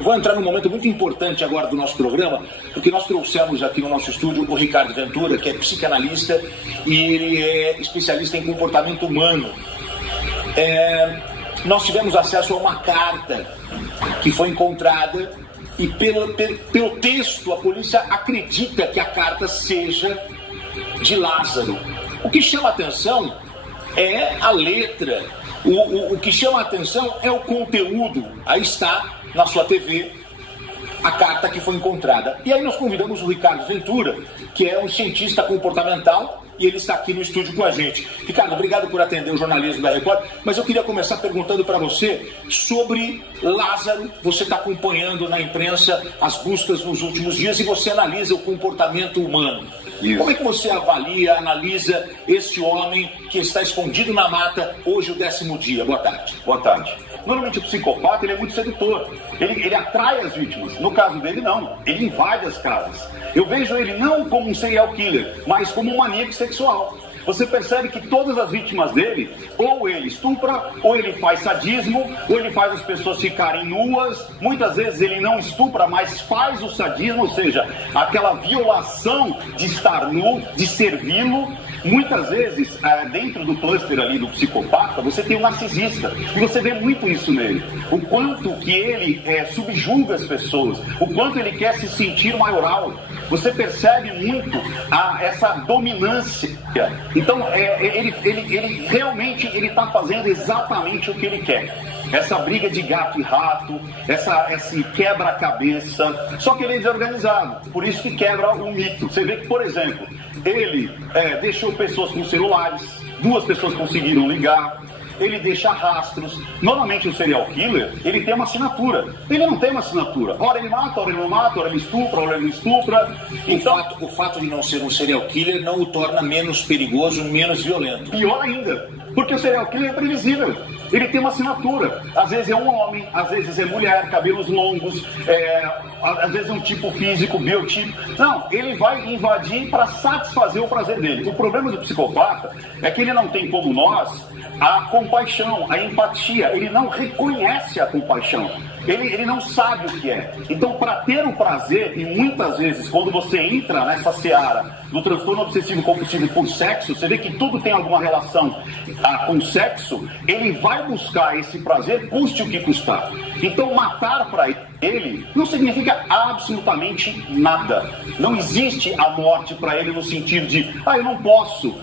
Vou entrar num momento muito importante agora do nosso programa, porque nós trouxemos aqui no nosso estúdio o Ricardo Ventura, que é psicanalista e ele é especialista em comportamento humano. Nós tivemos acesso a uma carta que foi encontrada e pelo texto a polícia acredita que a carta seja de Lázaro. O que chama a atenção é a letra, o que chama a atenção é o conteúdo. Aí está na sua TV a carta que foi encontrada. E aí nós convidamos o Ricardo Ventura, que é um cientista comportamental, e ele está aqui no estúdio com a gente. Ricardo, obrigado por atender o jornalismo da Record, mas eu queria começar perguntando para você sobre Lázaro. Você está acompanhando na imprensa as buscas nos últimos dias e você analisa o comportamento humano. Isso. Como é que você avalia, analisa este homem que está escondido na mata hoje, o 10º dia? Boa tarde. Boa tarde. Normalmente o psicopata ele é muito sedutor, ele atrai as vítimas. No caso dele não, ele invade as casas. Eu vejo ele não como um serial killer, mas como um maníaco sexual. Você percebe que todas as vítimas dele, ou ele estupra, ou ele faz sadismo, ou ele faz as pessoas ficarem nuas. Muitas vezes ele não estupra, mas faz o sadismo, ou seja, aquela violação de estar nu, de servi-lo. Muitas vezes, dentro do cluster ali do psicopata, você tem um narcisista, e você vê muito isso nele. O quanto que ele subjuga as pessoas, o quanto ele quer se sentir maioral. Você percebe muito essa dominância. Então, ele realmente está fazendo exatamente o que ele quer. Essa briga de gato e rato, esse quebra-cabeça, só que ele é desorganizado, por isso que quebra o mito. Você vê que, por exemplo, ele deixou pessoas com celulares, 2 pessoas conseguiram ligar, ele deixa rastros. Normalmente o serial killer, ele tem uma assinatura, ele não tem uma assinatura. Ora ele mata, ora ele não mata, ora ele estupra, ora ele não estupra. Então, o fato de não ser um serial killer não o torna menos perigoso, menos violento. Pior ainda, porque o serial killer é previsível. Ele tem uma assinatura. Às vezes é um homem, às vezes é mulher, cabelos longos, às vezes é um tipo físico, biotipo. Não, ele vai invadir para satisfazer o prazer dele. O problema do psicopata é que ele não tem, como nós, a compaixão, a empatia. Ele não reconhece a compaixão. Ele não sabe o que é. Então, para ter o prazer, e muitas vezes, quando você entra nessa seara do transtorno obsessivo compulsivo por sexo, você vê que tudo tem alguma relação com sexo, ele vai buscar esse prazer, custe o que custar. Então, matar para ele não significa absolutamente nada. Não existe a morte para ele no sentido de, eu não posso,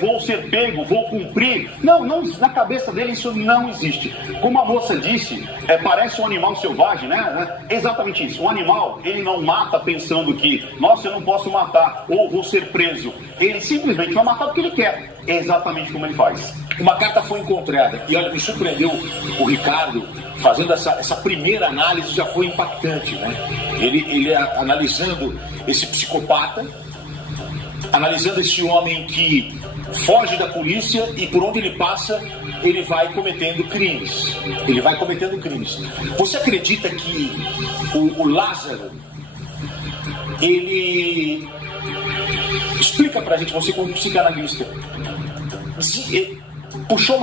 vou ser pego, vou cumprir. Não, na cabeça dele isso não existe. Como a moça disse, parece um animal selvagem, né? Exatamente isso. Um animal, ele não mata pensando que, nossa, eu não posso matar, ou vou ser preso. Ele simplesmente vai matar porque ele quer. É exatamente como ele faz. Uma carta foi encontrada, e olha, me surpreendeu o Ricardo fazendo essa primeira análise, já foi impactante, né? Ele analisando esse psicopata, analisando esse homem que foge da polícia e por onde ele passa, ele vai cometendo crimes. Ele vai cometendo crimes. Você acredita que o Lázaro, ele... Explica pra gente, você como psicanalista,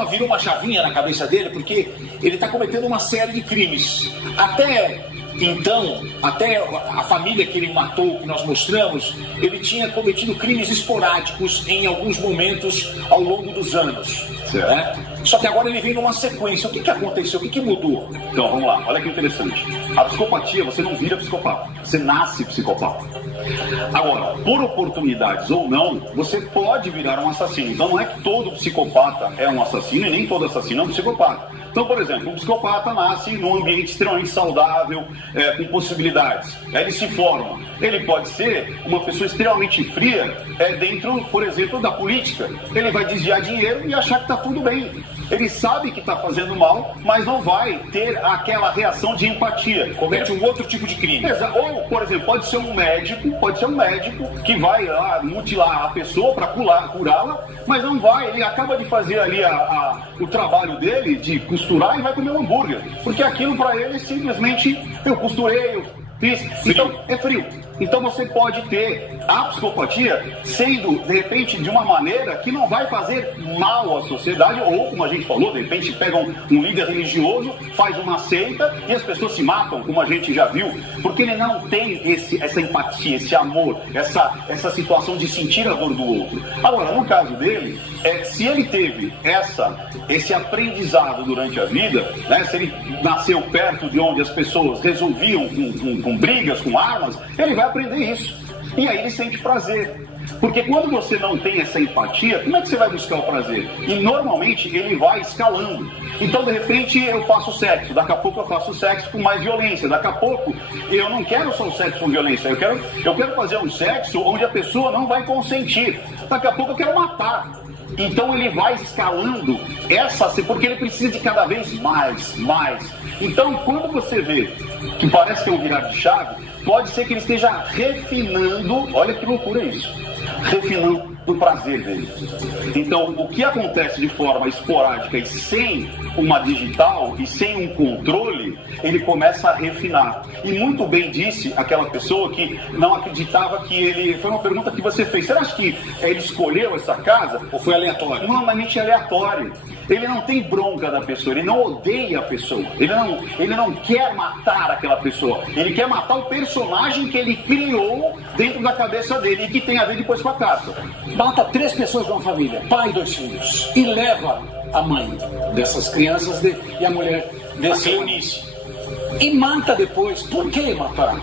virou uma chavinha na cabeça dele, porque ele está cometendo uma série de crimes. Até então, até a família que ele matou, que nós mostramos, ele tinha cometido crimes esporádicos em alguns momentos ao longo dos anos. Né? Só que agora ele vem numa sequência. O que aconteceu? O que mudou? Então, vamos lá. Olha que interessante. A psicopatia, você não vira psicopata. Você nasce psicopata. Agora, por oportunidades ou não, você pode virar um assassino. Então, não é que todo psicopata é um assassino e nem todo assassino é um psicopata. Então, por exemplo, um psicopata nasce num ambiente extremamente saudável, com possibilidades. Aí ele se forma. Ele pode ser uma pessoa extremamente fria dentro, por exemplo, da política. Ele vai desviar dinheiro e achar que está tudo bem. Ele sabe que está fazendo mal, mas não vai ter aquela reação de empatia. Comete um outro tipo de crime. Ou, por exemplo, pode ser um médico que vai lá mutilar a pessoa para curá-la, mas não vai. Ele acaba de fazer ali o trabalho dele de costurar e vai comer um hambúrguer. Porque aquilo para ele simplesmente, eu costurei, eu fiz. Então, é frio. Então você pode ter a psicopatia sendo, de repente, de uma maneira que não vai fazer mal à sociedade, ou, como a gente falou, de repente pega um líder religioso, faz uma seita e as pessoas se matam, como a gente já viu, porque ele não tem essa empatia, esse amor, essa situação de sentir a dor do outro. Agora, no caso dele, se ele teve esse aprendizado durante a vida, né, se ele nasceu perto de onde as pessoas resolviam com brigas, com armas, ele vai aprender isso. E aí ele sente prazer. Porque quando você não tem essa empatia, como é que você vai buscar o prazer? E normalmente ele vai escalando. Então, de repente, eu faço sexo. Daqui a pouco eu faço sexo com mais violência. Daqui a pouco eu não quero só o sexo com violência. Eu quero fazer um sexo onde a pessoa não vai consentir. Daqui a pouco eu quero matar. Então ele vai escalando porque ele precisa de cada vez mais. Então, quando você vê que parece que é um virar de chave, pode ser que ele esteja refinando, olha que loucura isso, refinando o prazer dele. Então, o que acontece de forma esporádica e sem uma digital e sem um controle, ele começa a refinar. E muito bem disse aquela pessoa que não acreditava que ele... Foi uma pergunta que você fez. Será que ele escolheu essa casa? Ou foi aleatório? Normalmente é aleatório. Ele não tem bronca da pessoa, ele não odeia a pessoa, ele não quer matar aquela pessoa, ele quer matar o personagem que ele criou dentro da cabeça dele e que tem a ver depois com a carta. Mata 3 pessoas de uma família, pai e 2 filhos, e leva a mãe dessas crianças e a mulher desse Eunice. E mata depois. Por que matar?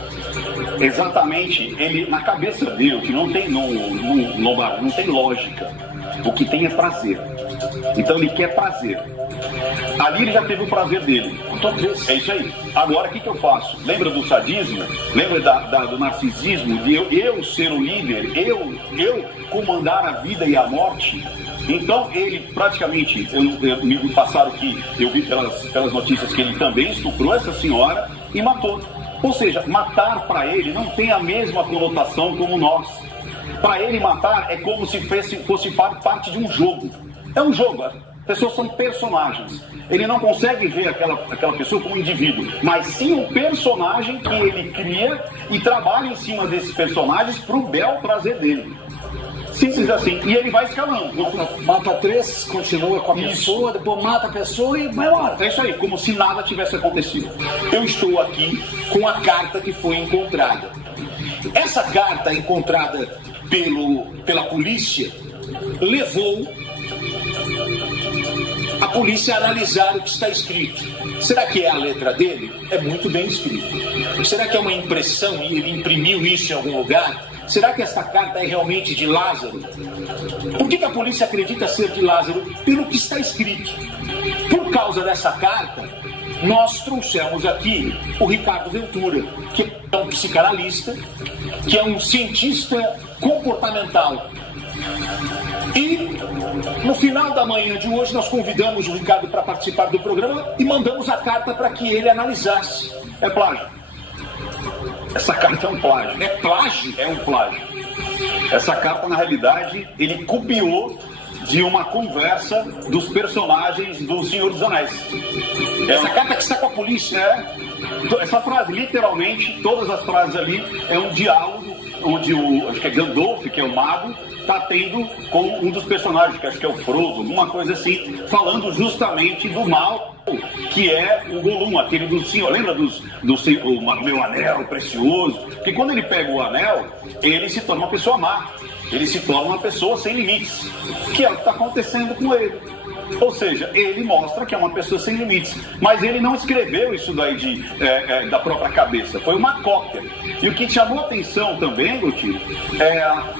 Exatamente, ele na cabeça dele, que não tem não tem lógica. O que tem é prazer. Então ele quer prazer. Ali ele já teve o prazer dele. É isso aí. Agora o que eu faço? Lembra do sadismo? Lembra do narcisismo? De eu ser o líder? Eu comandar a vida e a morte? Então ele praticamente, me passaram que eu vi pelas notícias que ele também estuprou essa senhora e matou. Ou seja, matar para ele não tem a mesma conotação como nós. Para ele matar é como se fosse parte de um jogo. É um jogo, as pessoas são personagens. Ele não consegue ver aquela pessoa como um indivíduo, mas sim um personagem que ele cria e trabalha em cima desses personagens para o bel prazer dele. Simples assim. E ele vai escalando. Mata 3, continua com a pessoa, depois mata a pessoa e vai embora. É isso aí, como se nada tivesse acontecido. Eu estou aqui com a carta que foi encontrada. Essa carta encontrada pela polícia levou a polícia a analisar o que está escrito. Será que é a letra dele? É muito bem escrito. Será que é uma impressão e ele imprimiu isso em algum lugar? Será que esta carta é realmente de Lázaro? Por que a polícia acredita ser de Lázaro? Pelo que está escrito. Por causa dessa carta, nós trouxemos aqui o Ricardo Ventura, que é um psicanalista, que é um cientista comportamental. E no final da manhã de hoje nós convidamos o Ricardo para participar do programa e mandamos a carta para que ele analisasse. É plágio. Essa carta é um plágio. É plágio? É um plágio. Essa carta, na realidade, ele copiou de uma conversa dos personagens do Senhor dos Anéis. Essa carta que está com a polícia. Essa frase, literalmente, todas as frases ali, é um diálogo onde acho que é Gandalf, que é o mago, está tendo com um dos personagens, que acho que é o Frodo, alguma coisa assim, falando justamente do mal, que é o Gollum, aquele do Senhor. Lembra do meu anel precioso? Porque quando ele pega o anel, ele se torna uma pessoa má. Ele se torna uma pessoa sem limites, que é o que está acontecendo com ele. Ou seja, ele mostra que é uma pessoa sem limites, mas ele não escreveu isso daí da própria cabeça, foi uma cópia. E o que chamou a atenção também, Gautier,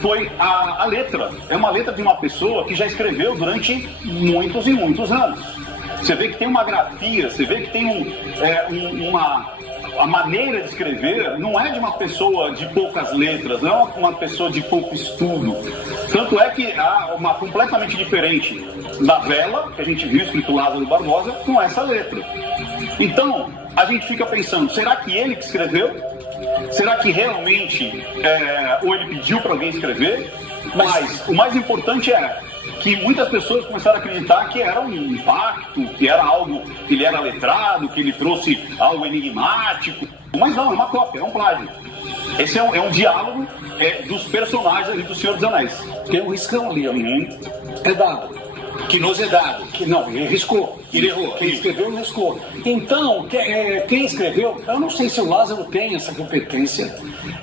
foi a letra. É uma letra de uma pessoa que já escreveu durante muitos e muitos anos. Você vê que tem uma grafia, você vê que tem a maneira de escrever não é de uma pessoa de poucas letras, não é uma pessoa de pouco estudo. Tanto é que há uma completamente diferente da vela, que a gente viu escrito Lázaro Barbosa, com essa letra. Então, a gente fica pensando, será que ele que escreveu? Será que realmente, ou ele pediu para alguém escrever? Mas o mais importante é que muitas pessoas começaram a acreditar que era um pacto, que era algo, que ele era letrado, que ele trouxe algo enigmático. Mas não, é uma cópia, é um plágio. Esse é um diálogo dos personagens ali do Senhor dos Anéis. Tem um riscão ali, ó. É dado. Que nos é dado. Não, ele riscou. Ele errou. Quem escreveu, riscou. Então, quem escreveu, eu não sei se o Lázaro tem essa competência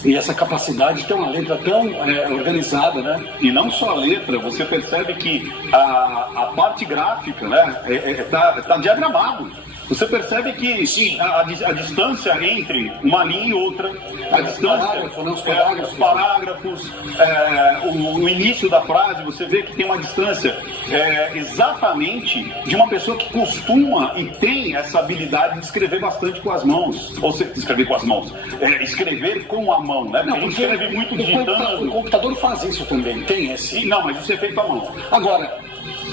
e essa capacidade de ter uma letra tão organizada, né? E não só a letra, você percebe que a parte gráfica, né, tá diagramado. Você percebe que sim, a distância entre uma linha e outra, a distância, os parágrafos, o início da frase, você vê que tem uma distância exatamente de uma pessoa que costuma e tem essa habilidade de escrever bastante com as mãos. Ou seja, escrever com as mãos, escrever com a mão, né? Não, porque ele escreve muito digitando. O computador faz isso também, tem esse. Não, mas isso é feito à mão. Agora,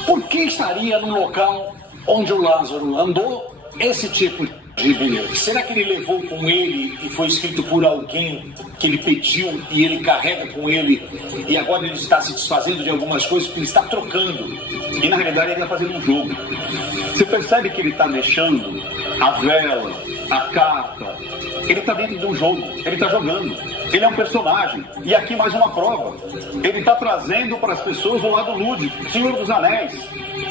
por que estaria num local onde o Lázaro andou esse tipo de bilhete? Será que ele levou com ele e foi escrito por alguém que ele pediu e ele carrega com ele e agora ele está se desfazendo de algumas coisas porque ele está trocando? E na realidade ele está fazendo um jogo. Você percebe que ele está deixando a vela, a carta, ele está dentro de um jogo, ele está jogando. Ele é um personagem. E aqui mais uma prova. Ele está trazendo para as pessoas o lado lúdico, Senhor dos Anéis,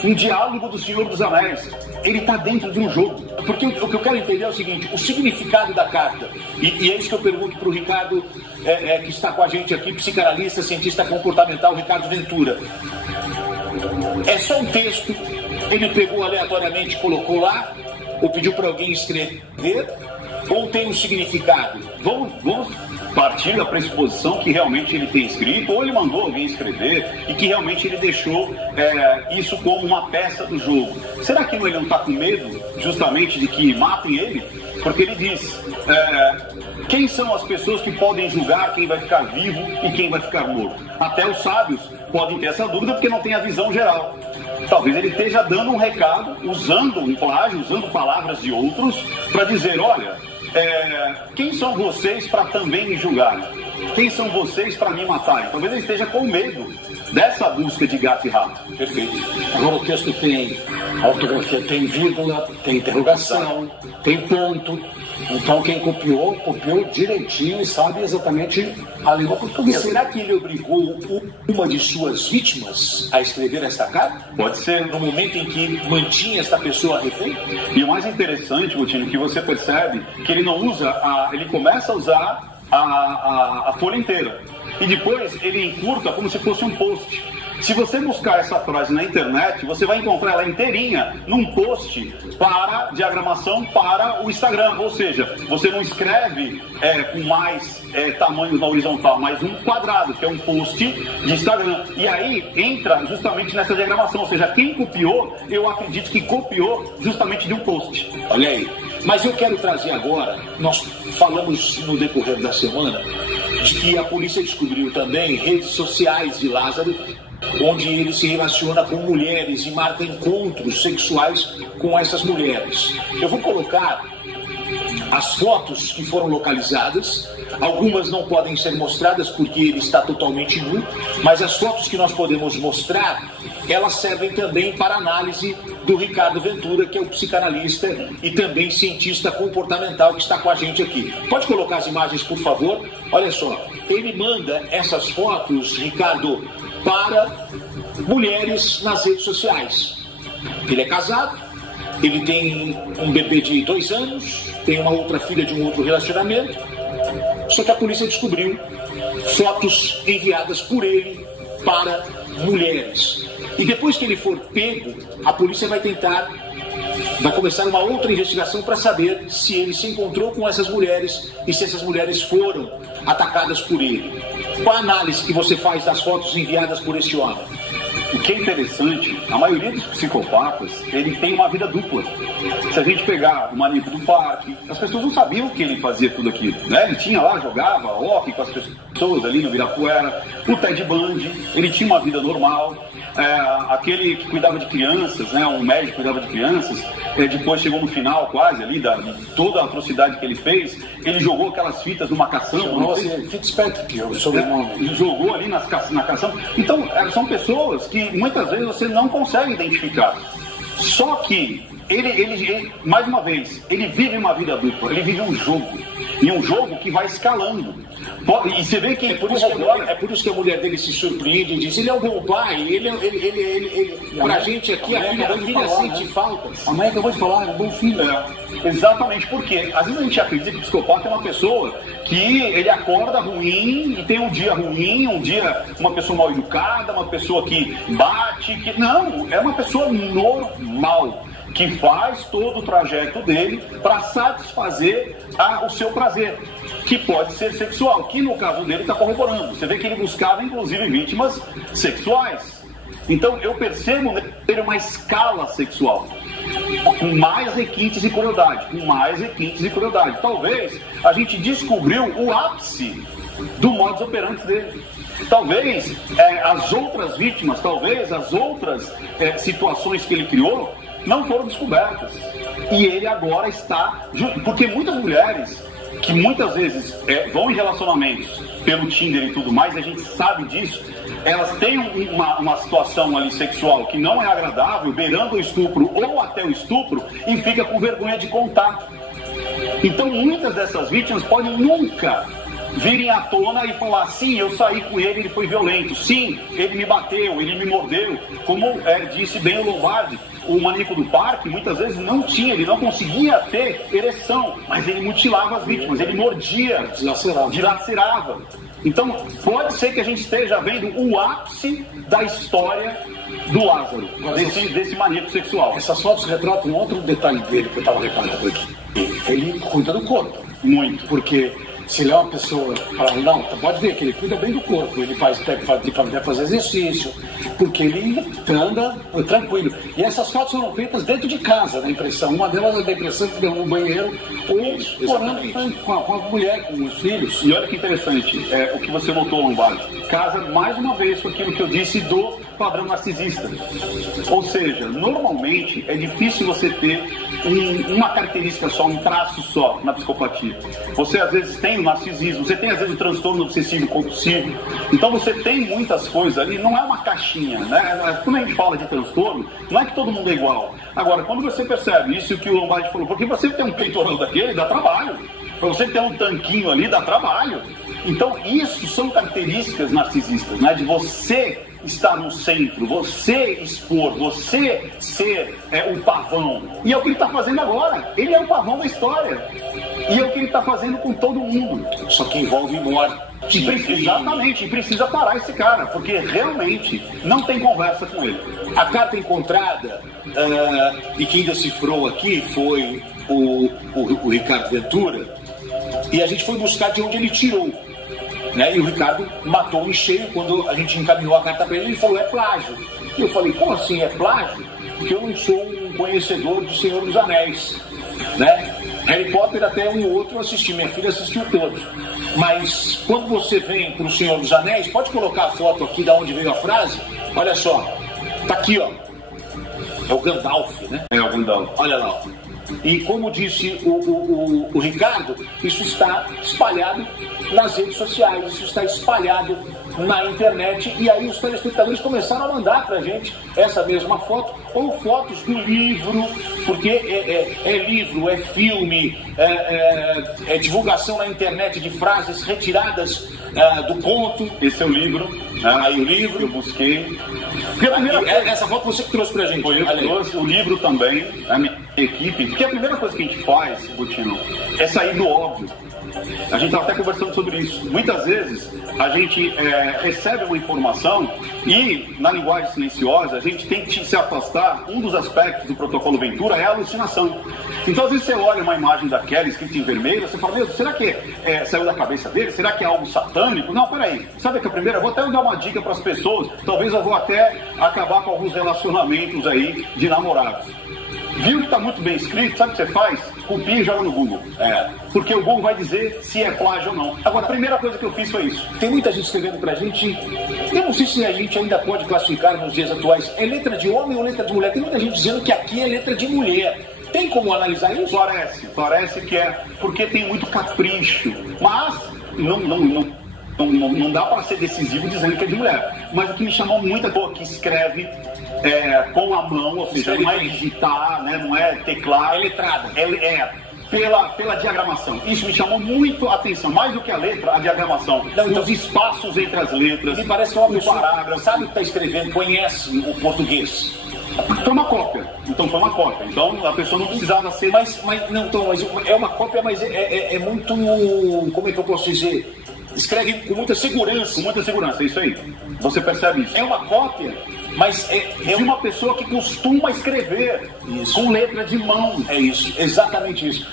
um diálogo do Senhor dos Anéis. Ele está dentro de um jogo. Porque o que eu quero entender é o seguinte, o significado da carta, e é isso que eu pergunto para o Ricardo, que está com a gente aqui, psicanalista, cientista comportamental, Ricardo Ventura. É só um texto, ele pegou aleatoriamente e colocou lá, ou pediu para alguém escrever, ou tem um significado? Vamos partir da pressuposição que realmente ele tem escrito, ou ele mandou alguém escrever, e que realmente ele deixou isso como uma peça do jogo. Será que ele não está com medo justamente de que matem ele? Porque ele diz, quem são as pessoas que podem julgar quem vai ficar vivo e quem vai ficar morto? Até os sábios podem ter essa dúvida porque não tem a visão geral. Talvez ele esteja dando um recado, usando um plágio, usando palavras de outros, para dizer, olha, quem são vocês para também me julgarem? Quem são vocês para me matarem? Talvez ele esteja com medo dessa busca de gato e rato. Perfeito. Agora o texto tem ortografia, tem vírgula, tem interrogação, tem ponto. Então quem copiou direitinho e sabe exatamente a língua portuguesa. Será que ele obrigou uma de suas vítimas a escrever esta carta? Pode ser. No momento em que mantinha esta pessoa refém? E o mais interessante, Coutinho, que você percebe que ele não usa, ele começa a usar a folha inteira. E depois ele encurta como se fosse um post. Se você buscar essa frase na internet, você vai encontrar ela inteirinha num post para diagramação para o Instagram. Ou seja, você não escreve com mais tamanho na horizontal, mas um quadrado, que é um post de Instagram. E aí entra justamente nessa diagramação. Ou seja, quem copiou, eu acredito que copiou justamente de um post. Olha aí. Mas eu quero trazer agora, nós falamos no decorrer da semana, de que a polícia descobriu também redes sociais de Lázaro, onde ele se relaciona com mulheres e marca encontros sexuais com essas mulheres. Eu vou colocar as fotos que foram localizadas. Algumas não podem ser mostradas porque ele está totalmente nu, mas as fotos que nós podemos mostrar, elas servem também para análise do Ricardo Ventura, que é o psicanalista e também cientista comportamental que está com a gente aqui. Pode colocar as imagens, por favor? Olha só, ele manda essas fotos, Ricardo, para mulheres nas redes sociais. Ele é casado, ele tem um bebê de 2 anos, tem uma outra filha de um outro relacionamento, só que a polícia descobriu fotos enviadas por ele para mulheres. E depois que ele for pego, a polícia vai começar uma outra investigação para saber se ele se encontrou com essas mulheres e se essas mulheres foram atacadas por ele. Qual a análise que você faz das fotos enviadas por esse homem? O que é interessante, a maioria dos psicopatas, ele tem uma vida dupla. Se a gente pegar o maníaco do parque, as pessoas não sabiam que ele fazia tudo aquilo, né? Ele tinha lá, jogava hóquei com as pessoas ali no Ibirapuera, o Ted Bundy, ele tinha uma vida normal. Aquele que cuidava de crianças, né, um médico que cuidava de crianças, depois chegou no final quase ali, de toda a atrocidade que ele fez, ele jogou aquelas fitas numa caçamba. Fitzpatrick, o sobrenome. Ele jogou ali na caçamba. Então, são pessoas que muitas vezes você não consegue identificar. Só que ele, mais uma vez, ele vive uma vida dupla, ele vive um jogo. E um jogo que vai escalando. E você vê que é por isso que a mulher dele se surpreende e diz: ele é um bom pai, pra gente aqui, a filha sente falta. A mãe acabou de falar, é um bom filho. Exatamente, porque às vezes a gente acredita que o psicopata é uma pessoa que ele acorda ruim e tem um dia ruim, uma pessoa mal educada, uma pessoa que bate, não, é uma pessoa normal, que faz todo o trajeto dele para satisfazer o seu prazer, que pode ser sexual, que no caso dele está corroborando. Você vê que ele buscava inclusive vítimas sexuais. Então eu percebo nele uma escala sexual, com mais requintes e crueldade, Talvez a gente descobriu o ápice do modus operandi dele. Talvez as outras vítimas, talvez as outras situações que ele criou não foram descobertas. E ele agora está... Porque muitas mulheres que muitas vezes vão em relacionamentos pelo Tinder e tudo mais, a gente sabe disso, elas têm uma situação ali sexual que não é agradável, beirando o estupro ou até o estupro, e fica com vergonha de contar. Então muitas dessas vítimas podem nunca virem à tona e falar: sim, eu saí com ele, ele foi violento, sim, ele me bateu, ele me mordeu. Como disse bem o Lombardi, o maníaco do parque muitas vezes ele não conseguia ter ereção, mas ele mutilava as vítimas, ele mordia, dilacerava. Então pode ser que a gente esteja vendo o ápice da história do Lázaro, desse maníaco sexual. Essas fotos retratam um outro detalhe dele que eu estava reparando aqui. Ele cuida do corpo. Muito. Porque se ele é uma pessoa... Não, pode ver que ele cuida bem do corpo. Ele deve fazer exercício, porque ele anda tranquilo. E essas fotos foram feitas dentro de casa, da impressão. Uma delas é da impressão que deu no banheiro, ou morando com a mulher, com os filhos. E olha que interessante, o que você notou, Lombardi, casa mais uma vez com aquilo que eu disse do padrão narcisista. Ou seja, normalmente é difícil você ter uma característica só, um traço só na psicopatia. Você às vezes tem o narcisismo, você tem às vezes o transtorno obsessivo compulsivo. Então você tem muitas coisas ali, não é uma caixinha, né? Quando a gente fala de transtorno, não é que todo mundo é igual. Agora, quando você percebe isso que o Lombardi falou, porque você tem um peitoral daquele, dá trabalho. Para você ter um tanquinho ali, dá trabalho. Então isso são características narcisistas, né? De você estar no centro, você expor, você ser o pavão. E é o que ele está fazendo agora. Ele é o pavão da história. E é o que ele está fazendo com todo mundo. Só que envolve morte. Exatamente, e precisa parar esse cara, porque realmente não tem conversa com ele. A carta encontrada e quem decifrou aqui foi o Ricardo Ventura, e a gente foi buscar de onde ele tirou. Né? E o Ricardo matou em cheio. Quando a gente encaminhou a carta para ele, ele falou: é plágio. E eu falei: como assim é plágio? Porque eu não sou um conhecedor de Senhor dos Anéis, né? Harry Potter até um ou outro eu assisti, minha filha assistiu todos. Mas quando você vem para o Senhor dos Anéis, pode colocar a foto aqui da onde veio a frase? Olha só, tá aqui, ó. É o Gandalf, né? É o Gandalf. Olha lá, ó. E como disse o Ricardo, isso está espalhado nas redes sociais, isso está espalhado na internet, e aí os telespectadores começaram a mandar pra gente essa mesma foto, ou fotos do livro, porque é livro, é filme, é divulgação na internet de frases retiradas do conto. Esse é o livro, aí o livro eu busquei. Essa foto você que trouxe pra gente. Foi eu que trouxe, o livro também, a minha equipe, porque a primeira coisa que a gente faz, Butino, é sair do óbvio. A gente estava até conversando sobre isso. Muitas vezes a gente recebe uma informação e, na linguagem silenciosa, a gente tem que se afastar. Um dos aspectos do protocolo Ventura é a alucinação. Então, às vezes você olha uma imagem daquela escrita em vermelho, você fala: meu, será que saiu da cabeça dele? Será que é algo satânico? Não, peraí. Sabe que a primeira, eu vou até dar uma dica para as pessoas, talvez eu vou até acabar com alguns relacionamentos aí de namorados. Viu que está muito bem escrito? Sabe o que você faz? Copia e joga no Google. Porque o Google vai dizer se é plágio ou não. Agora, a primeira coisa que eu fiz foi isso. Tem muita gente escrevendo pra gente. Eu não sei se a gente ainda pode classificar nos dias atuais. É letra de homem ou letra de mulher? Tem muita gente dizendo que aqui é letra de mulher. Tem como analisar isso? Parece que é. Porque tem muito capricho. Mas não Não dá para ser decisivo dizendo que é de mulher. Mas o que me chamou muito é que escreve com a mão, ou seja, não é digitar, né, não é teclar. É letrada. Pela diagramação. Isso me chamou muito a atenção. Mais do que a letra, a diagramação. Então, os espaços entre as letras. Me parece que é uma pessoa, parágrafo. sabe o que está escrevendo, conhece o português. Foi uma cópia. Então a pessoa não precisava ser... Mas é uma cópia, mas é muito... Como é que eu posso dizer? Escreve com muita segurança. Com muita segurança, é isso aí. Você percebe isso. É uma cópia, mas de uma pessoa que costuma escrever com letra de mão. É isso, exatamente isso.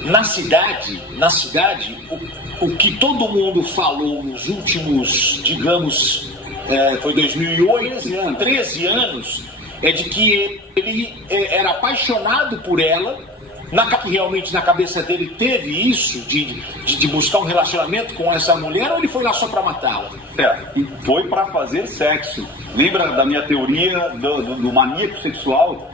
Na cidade, o que todo mundo falou nos últimos, digamos, foi 2008, 13 anos, é de que ele era apaixonado por ela, que realmente na cabeça dele teve isso, de buscar um relacionamento com essa mulher, ou ele foi lá só para matá-la? E foi para fazer sexo. Lembra da minha teoria do maníaco sexual?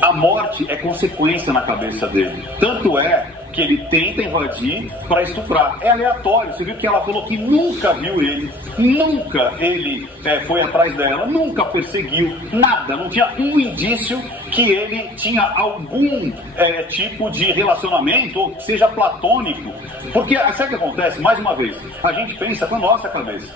A morte é consequência na cabeça dele. Tanto é que ele tenta invadir para estuprar. É aleatório. Você viu que ela falou que nunca viu ele, nunca ele foi atrás dela, nunca perseguiu, nada. Não tinha um indício que ele tinha algum tipo de relacionamento, ou seja platônico. Porque, sabe o que acontece? Mais uma vez, a gente pensa com a nossa cabeça.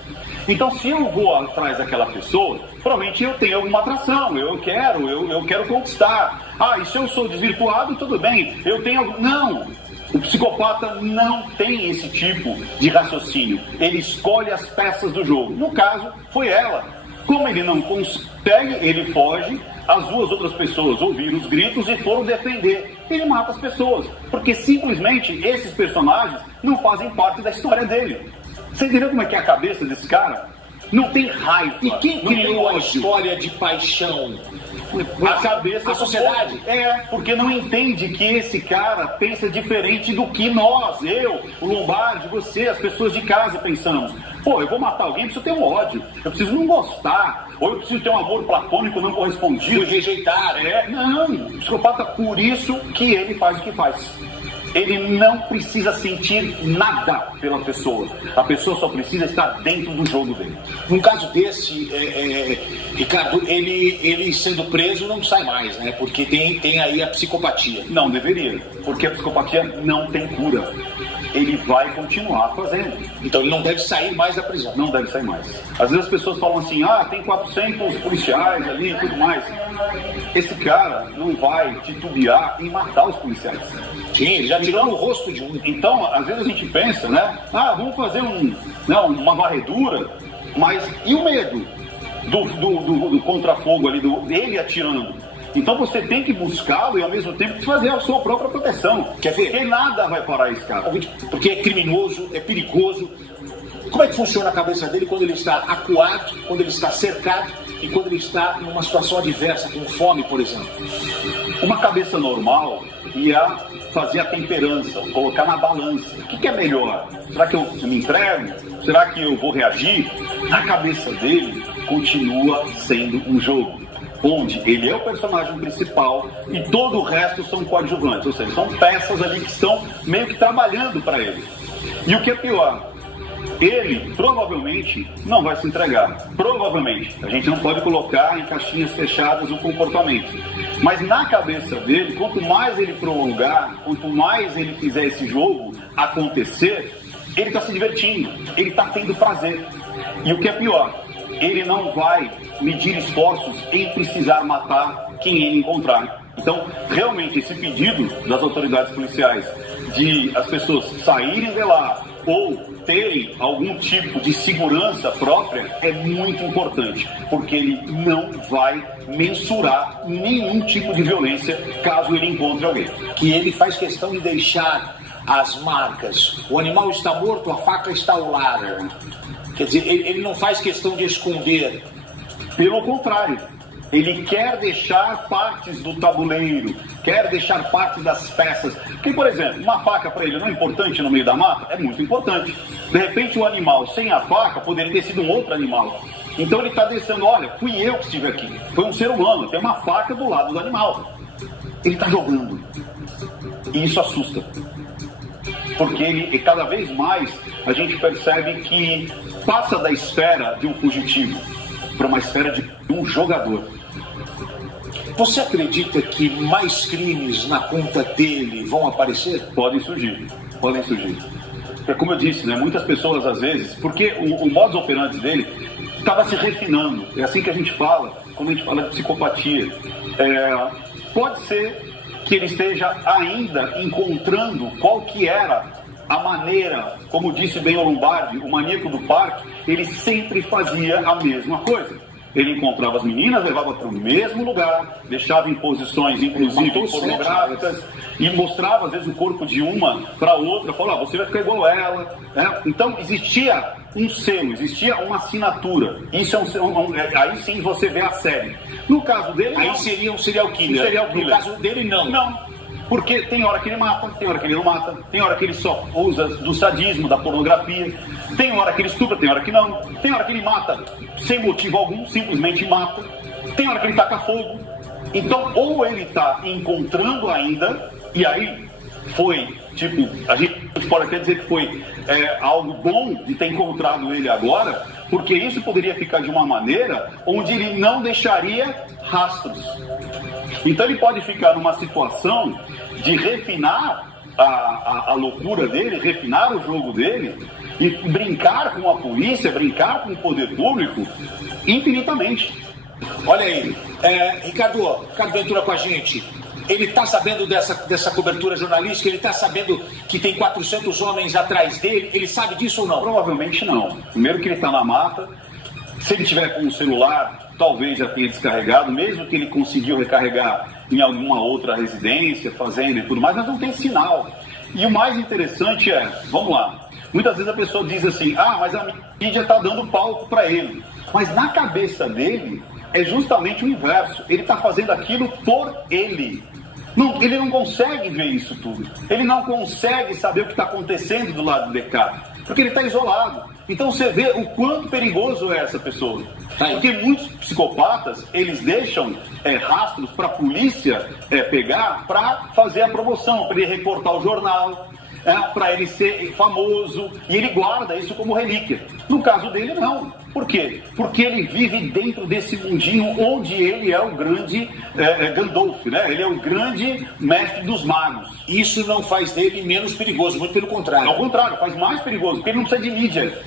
Então, se eu vou atrás daquela pessoa, provavelmente eu tenho alguma atração, eu quero conquistar. E se eu sou desvirtuado, tudo bem, eu tenho algum... Não! O psicopata não tem esse tipo de raciocínio. Ele escolhe as peças do jogo. No caso, foi ela. Como ele não consegue, ele foge. As duas outras pessoas ouviram os gritos e foram defender. Ele mata as pessoas, porque simplesmente esses personagens não fazem parte da história dele. Você entendeu como é que é a cabeça desse cara? Não tem raiva. E quem criou a história de paixão? A cabeça da sociedade. Porque não entende que esse cara pensa diferente do que nós, eu, o Lombardi, você, as pessoas de casa pensamos. Eu vou matar alguém, eu preciso ter um ódio, eu preciso não gostar, ou eu preciso ter um amor platônico não correspondido. Rejeitar. Não, o psicopata, por isso que ele faz o que faz. Ele não precisa sentir nada pela pessoa. A pessoa só precisa estar dentro do jogo dele. Num caso desse, Ricardo, ele sendo preso não sai mais, né? Porque tem aí a psicopatia. Não deveria, porque a psicopatia não tem cura. Ele vai continuar fazendo. Então ele não deve sair mais da prisão. Não deve sair mais. Às vezes as pessoas falam assim, tem 400 policiais ali e tudo mais. Esse cara não vai titubear em matar os policiais. Sim, ele já tirou no rosto de um. Então, às vezes a gente pensa, né? Vamos fazer uma varredura, mas e o medo do contrafogo ali, dele atirando? Então você tem que buscá-lo e ao mesmo tempo fazer a sua própria proteção. Quer ver? Porque nada vai parar esse cara. Porque é criminoso, é perigoso. Como é que funciona a cabeça dele quando ele está acuado, quando ele está cercado e quando ele está numa situação adversa, com fome, por exemplo? Uma cabeça normal ia fazer a temperança, colocar na balança. O que é melhor? Será que eu me entrego? Será que eu vou reagir? Na cabeça dele, continua sendo um jogo, onde ele é o personagem principal e todo o resto são coadjuvantes, ou seja, são peças ali que estão meio que trabalhando para ele. E o que é pior, ele provavelmente não vai se entregar. Provavelmente. A gente não pode colocar em caixinhas fechadas o comportamento. Mas na cabeça dele, quanto mais ele prolongar, quanto mais ele fizer esse jogo acontecer, ele está se divertindo, ele está tendo prazer. E o que é pior, ele não vai medir esforços em precisar matar quem ele encontrar. Então, realmente, esse pedido das autoridades policiais de as pessoas saírem de lá ou terem algum tipo de segurança própria é muito importante, porque ele não vai mensurar nenhum tipo de violência caso ele encontre alguém. Que ele faz questão de deixar as marcas. O animal está morto, a faca está ao lado. Quer dizer, ele não faz questão de esconder. Pelo contrário, ele quer deixar partes do tabuleiro, quer deixar partes das peças. Porque, por exemplo, uma faca para ele não é importante no meio da mata? É muito importante. De repente, o animal sem a faca poderia ter sido um outro animal. Então ele está deixando, olha, fui eu que estive aqui. Foi um ser humano, tem uma faca do lado do animal. Ele está jogando. E isso assusta. Porque ele cada vez mais a gente percebe que passa da esfera de um fugitivo para uma esfera de um jogador. Você acredita que mais crimes na conta dele vão aparecer? Podem surgir. É como eu disse, né? Muitas pessoas às vezes, porque o modus operandi dele estava se refinando. É assim que a gente fala, quando a gente fala de psicopatia. Pode ser que ele esteja ainda encontrando qual que era a maneira, como disse bem o Lombardi, o maníaco do parque, ele sempre fazia a mesma coisa. Ele encontrava as meninas, levava para o mesmo lugar, deixava em posições, inclusive pornográficas, e mostrava, às vezes, o corpo de uma para outra, falava, você vai ficar igual a ela. Né? Então, existia um selo, existia uma assinatura. Isso aí sim você vê a série. No caso dele, aí não. Seria um serial killer. No caso dele, não. Não. Porque tem hora que ele mata, tem hora que ele não mata, tem hora que ele só usa do sadismo, da pornografia, tem hora que ele estupra, tem hora que não, tem hora que ele mata sem motivo algum, simplesmente mata, tem hora que ele taca fogo. Então, ou ele está encontrando ainda, e aí foi, tipo, a gente pode até dizer que foi algo bom de ter encontrado ele agora, porque isso poderia ficar de uma maneira onde ele não deixaria rastros. Então ele pode ficar numa situação de refinar a loucura dele, refinar o jogo dele e brincar com a polícia, brincar com o poder público infinitamente. Olha aí, Ricardo Ventura com a gente. Ele está sabendo dessa cobertura jornalística? Ele está sabendo que tem 400 homens atrás dele? Ele sabe disso ou não? Provavelmente não. Primeiro que ele está na mata. Se ele tiver com o celular, talvez já tenha descarregado, mesmo que ele conseguiu recarregar em alguma outra residência, fazenda e tudo mais, mas não tem sinal. E o mais interessante vamos lá, muitas vezes a pessoa diz assim, mas a mídia está dando palco para ele. Mas na cabeça dele é justamente o inverso. Ele está fazendo aquilo por ele. Não, ele não consegue ver isso tudo. Ele não consegue saber o que está acontecendo do lado de cá, porque ele está isolado. Então você vê o quanto perigoso é essa pessoa. Porque muitos psicopatas, eles deixam rastros para a polícia pegar para fazer a promoção, para ele reportar o jornal, para ele ser famoso, e ele guarda isso como relíquia. No caso dele, não. Por quê? Porque ele vive dentro desse mundinho onde ele é o grande Gandalf, né? Ele é o grande mestre dos magos. Isso não faz dele menos perigoso, muito pelo contrário. Ao contrário, faz mais perigoso, porque ele não precisa de mídia.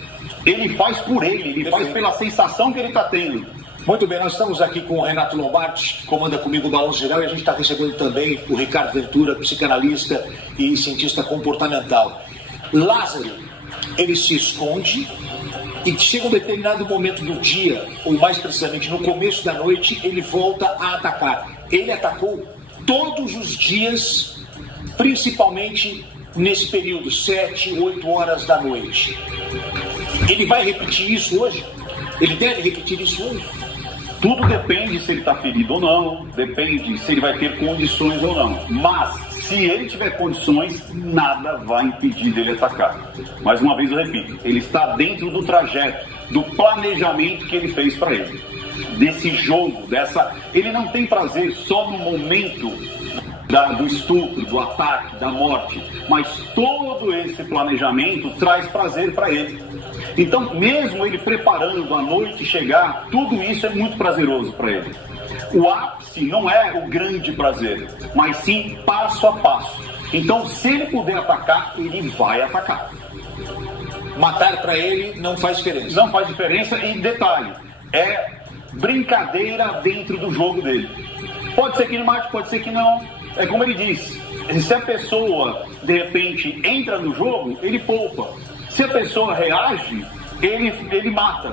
Ele faz por ele faz pela sensação que ele está tendo. Muito bem, nós estamos aqui com o Renato Lombardi, que comanda comigo o Balanço Geral, e a gente está recebendo também o Ricardo Ventura, psicanalista e cientista comportamental. Lázaro, ele se esconde e chega um determinado momento do dia, ou mais precisamente no começo da noite, ele volta a atacar. Ele atacou todos os dias, principalmente nesse período, 7, 8 horas da noite. Ele vai repetir isso hoje? Ele deve repetir isso hoje? Tudo depende se ele está ferido ou não, depende se ele vai ter condições ou não. Mas, se ele tiver condições, nada vai impedir dele atacar. Mais uma vez eu repito, ele está dentro do trajeto, do planejamento que ele fez para ele. Desse jogo, ele não tem prazer só no momento do estupro, do ataque, da morte, mas todo esse planejamento traz prazer para ele. Então, mesmo ele preparando a noite chegar, tudo isso é muito prazeroso para ele. O ápice não é o grande prazer, mas sim passo a passo. Então, se ele puder atacar, ele vai atacar. Matar para ele não faz diferença. Não faz diferença, e detalhe, é brincadeira dentro do jogo dele. Pode ser que ele mate, pode ser que não. É como ele diz, se a pessoa, de repente, entra no jogo, ele poupa. Se a pessoa reage, ele mata.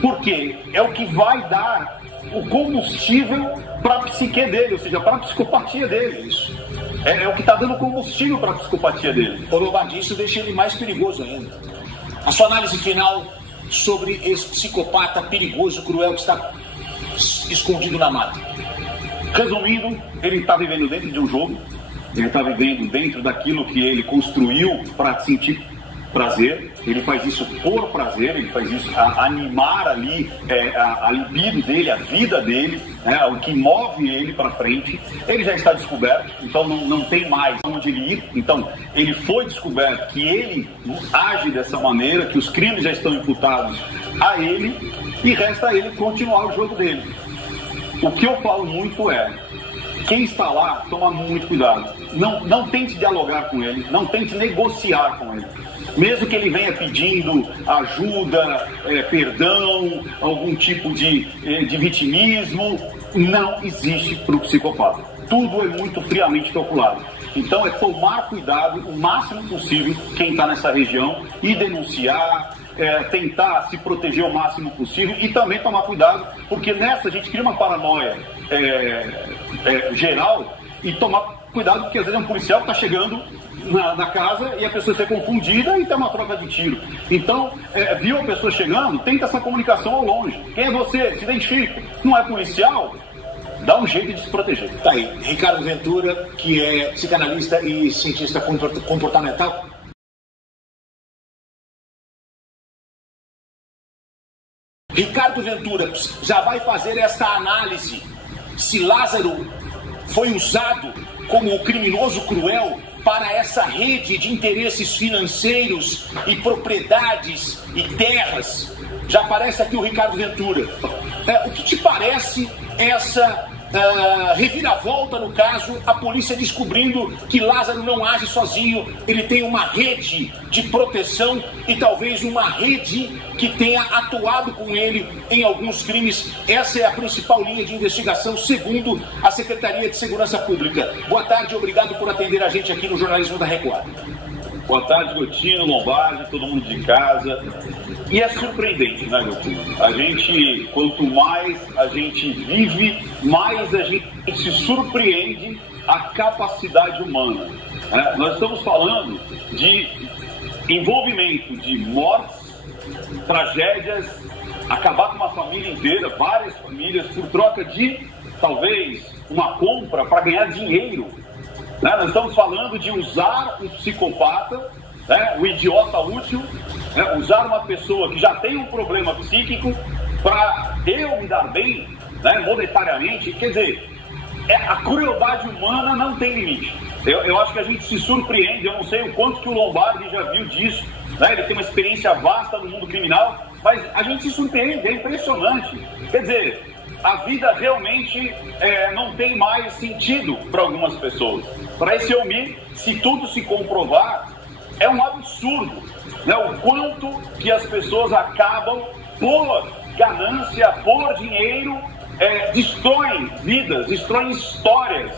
Por quê? É o que vai dar o combustível para a psique dele, ou seja, para a psicopatia dele. Isso. É o que está dando combustível para a psicopatia dele. O Lombardi, isso deixa ele mais perigoso ainda. A sua análise final sobre esse psicopata perigoso, cruel, que está escondido na mata. Resumindo, ele está vivendo dentro de um jogo, ele está vivendo dentro daquilo que ele construiu para sentir prazer, ele faz isso por prazer, ele faz isso a animar ali a libido dele, a vida dele, né, o que move ele para frente. Ele já está descoberto, então não tem mais onde ele ir. Então ele foi descoberto que ele age dessa maneira, que os crimes já estão imputados a ele, e resta a ele continuar o jogo dele. O que eu falo muito é: quem está lá, toma muito cuidado. Não tente dialogar com ele, não tente negociar com ele. Mesmo que ele venha pedindo ajuda, perdão, algum tipo de vitimismo, não existe para o psicopata. Tudo é muito friamente calculado. Então é tomar cuidado o máximo possível quem está nessa região e denunciar, tentar se proteger o máximo possível e também tomar cuidado, porque nessa a gente cria uma paranoia geral, e tomar cuidado porque às vezes é um policial que está chegando na casa e a pessoa ser confundida e tem uma troca de tiro. Então, viu a pessoa chegando, tenta essa comunicação ao longe. Quem é você? Se identifica. Não é policial? Dá um jeito de se proteger. Tá aí, Ricardo Ventura, que é psicanalista e cientista comportamental. Ricardo Ventura já vai fazer esta análise se Lázaro foi usado como o criminoso cruel para essa rede de interesses financeiros e propriedades e terras. Já aparece aqui o Ricardo Ventura. O que te parece essa reviravolta no caso, a polícia descobrindo que Lázaro não age sozinho, ele tem uma rede de proteção e talvez uma rede que tenha atuado com ele em alguns crimes? Essa é a principal linha de investigação, segundo a Secretaria de Segurança Pública. Boa tarde, obrigado por atender a gente aqui no Jornalismo da Record. Boa tarde, Gotino, Lombardi, todo mundo de casa. E é surpreendente, né, Gotino? A gente, quanto mais a gente vive, mais a gente se surpreende a capacidade humana. Nós estamos falando de envolvimento de mortes, tragédias, acabar com uma família inteira, várias famílias, por troca de, talvez, uma compra para ganhar dinheiro. Nós estamos falando de usar um psicopata, o idiota útil, usar uma pessoa que já tem um problema psíquico para eu me dar bem, monetariamente. Quer dizer, a crueldade humana não tem limite. Eu acho que a gente se surpreende, eu não sei o quanto que o Lombardi já viu disso, ele tem uma experiência vasta no mundo criminal, mas a gente se surpreende, é impressionante. Quer dizer, a vida realmente não tem mais sentido para algumas pessoas. Para esse Elmi, se tudo se comprovar, é um absurdo, o quanto que as pessoas acabam, por ganância, por dinheiro, destroem vidas, destroem histórias.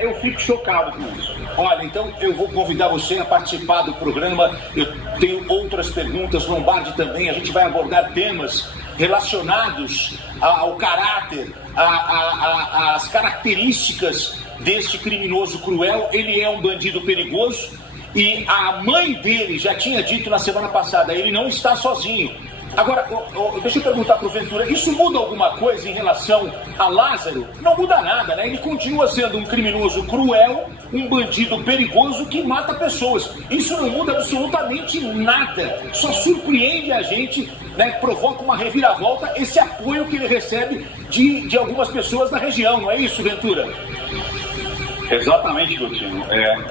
Eu fico chocado com isso. Olha, então eu vou convidar você a participar do programa. Eu tenho outras perguntas, Lombardi também. A gente vai abordar temas relacionados ao caráter, às características deste criminoso cruel. Ele é um bandido perigoso e a mãe dele já tinha dito na semana passada, ele não está sozinho. Agora, deixa eu perguntar para o Ventura, isso muda alguma coisa em relação a Lázaro? Não muda nada, né? Ele continua sendo um criminoso cruel, um bandido perigoso que mata pessoas. Isso não muda absolutamente nada. Só surpreende a gente, provoca uma reviravolta esse apoio que ele recebe de algumas pessoas da região, não é isso, Ventura? Exatamente, Gotino.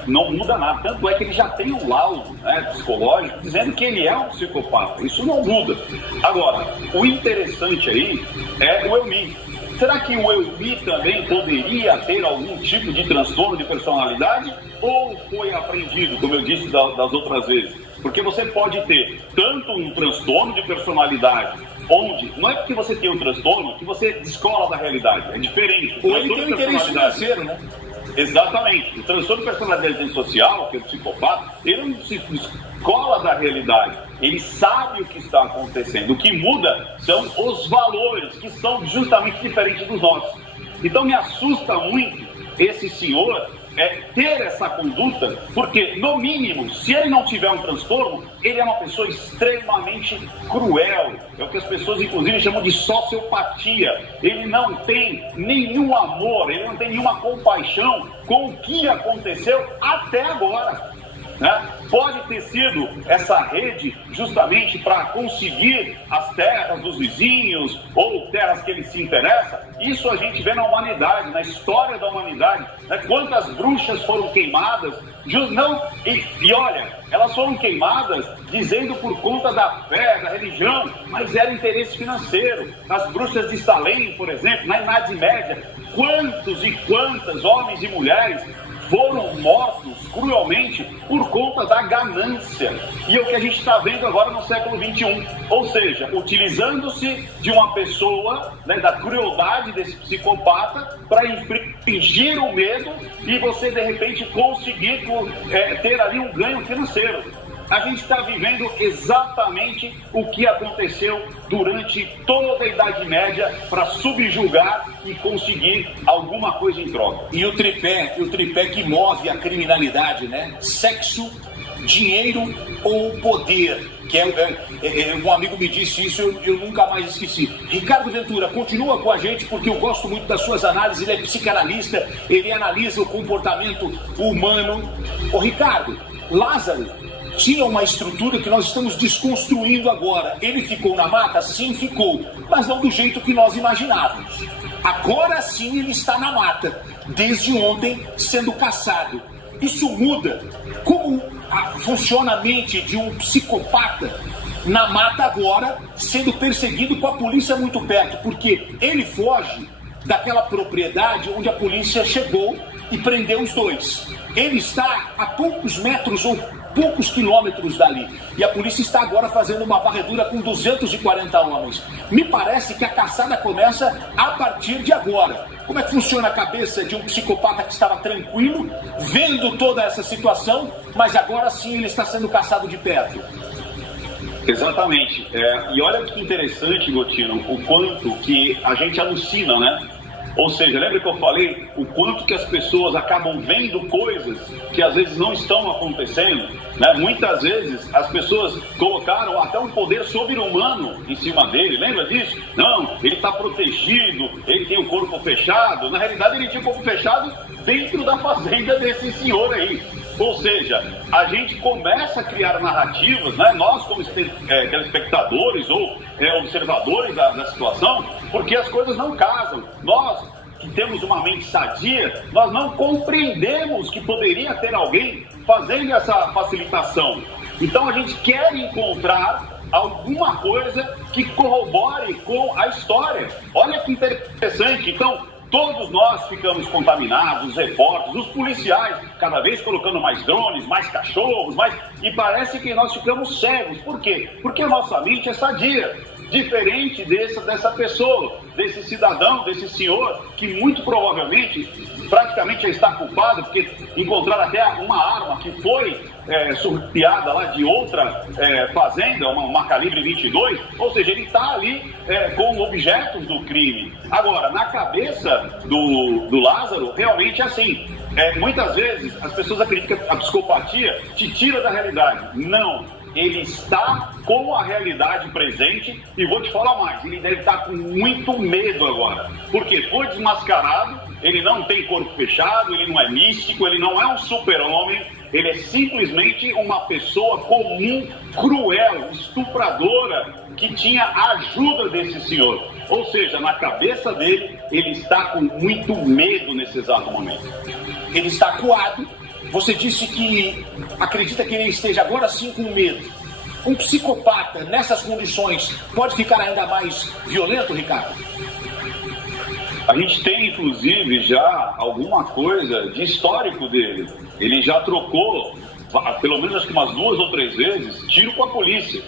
Não muda nada. Tanto é que ele já tem um laudo psicológico dizendo que ele é um psicopata. Isso não muda. Agora, o interessante aí é o Elmi. Será que o Elmi também poderia ter algum tipo de transtorno de personalidade? Ou foi apreendido, como eu disse das outras vezes? Porque você pode ter tanto um transtorno de personalidade, onde não é porque você tem um transtorno que você descola da realidade. É diferente. Ou ele tem um interesse financeiro, né? Exatamente. O transtorno de personalidade social, que é o psicopata, ele não se descola da realidade. Ele sabe o que está acontecendo. O que muda são os valores, que são justamente diferentes dos nossos. Então me assusta muito esse senhor ter essa conduta, porque, no mínimo, se ele não tiver um transtorno, ele é uma pessoa extremamente cruel. É o que as pessoas, inclusive, chamam de sociopatia. Ele não tem nenhum amor, ele não tem nenhuma compaixão com o que aconteceu até agora. né? Pode ter sido essa rede justamente para conseguir as terras dos vizinhos ou terras que ele se interessa. Isso a gente vê na humanidade, na história da humanidade, né? Quantas bruxas foram queimadas, e olha, elas foram queimadas dizendo por conta da fé, da religião, mas era interesse financeiro. As bruxas de Salem, por exemplo, na Idade Média, quantos e quantas homens e mulheres foram mortos cruelmente por conta da ganância. E é o que a gente está vendo agora no século XXI. Ou seja, utilizando-se de uma pessoa, né, da crueldade desse psicopata para infligir o medo e você, de repente, conseguir ter ali um ganho financeiro. A gente está vivendo exatamente o que aconteceu durante toda a Idade Média para subjugar e conseguir alguma coisa em troca. E o tripé que move a criminalidade, né? Sexo, dinheiro ou poder. Um amigo me disse isso, eu nunca mais esqueci. Ricardo Ventura, continua com a gente porque eu gosto muito das suas análises. Ele é psicanalista, ele analisa o comportamento humano. Ô Ricardo, Lázaro tinha uma estrutura que nós estamos desconstruindo agora. Ele ficou na mata? Sim, ficou, mas não do jeito que nós imaginávamos. Agora sim ele está na mata, desde ontem sendo caçado. Isso muda como funciona a mente de um psicopata na mata agora, sendo perseguido com a polícia muito perto, porque ele foge daquela propriedade onde a polícia chegou e prendeu os dois. Ele está a poucos metros ou poucos quilômetros dali. E a polícia está agora fazendo uma varredura com 240 homens. Me parece que a caçada começa a partir de agora. Como é que funciona a cabeça de um psicopata que estava tranquilo, vendo toda essa situação, mas agora sim ele está sendo caçado de perto? Exatamente. E olha que interessante, Gotino, o quanto que a gente alucina, né? Ou seja, lembra que eu falei o quanto que as pessoas acabam vendo coisas que às vezes não estão acontecendo, né? Muitas vezes as pessoas colocaram até um poder sobre-humano em cima dele, lembra disso? Não, ele está protegido, ele tem o corpo fechado. Na realidade ele tinha o corpo fechado dentro da fazenda desse senhor aí. Ou seja, a gente começa a criar narrativas, né? Nós como telespectadores ou observadores da situação, porque as coisas não casam. Nós que temos uma mente sadia, nós não compreendemos que poderia ter alguém fazendo essa facilitação. Então a gente quer encontrar alguma coisa que corrobore com a história. Olha que interessante. Então, todos nós ficamos contaminados, os repórteres, os policiais, cada vez colocando mais drones, mais cachorros, e parece que nós ficamos cegos. Por quê? Porque a nossa mente é sadia, diferente dessa pessoa, desse cidadão, desse senhor, que muito provavelmente, praticamente já está culpado, porque encontraram até uma arma que foi surrupiada lá de outra fazenda, uma calibre 22, ou seja, ele está ali com objetos do crime. Agora, na cabeça do Lázaro, realmente é assim. Muitas vezes as pessoas acreditam que a psicopatia te tira da realidade. Não. Ele está com a realidade presente e vou te falar mais, ele deve estar com muito medo agora, porque foi desmascarado, ele não tem corpo fechado, ele não é místico, ele não é um super-homem, ele é simplesmente uma pessoa comum, cruel, estupradora, que tinha a ajuda desse senhor. Ou seja, na cabeça dele, ele está com muito medo nesse exato momento. Ele está acuado. Você disse que acredita que ele esteja agora sim com medo. Um psicopata nessas condições pode ficar ainda mais violento, Ricardo? A gente tem, inclusive, já alguma coisa de histórico dele. Ele já trocou, pelo menos acho que umas 2 ou 3 vezes, tiro com a polícia.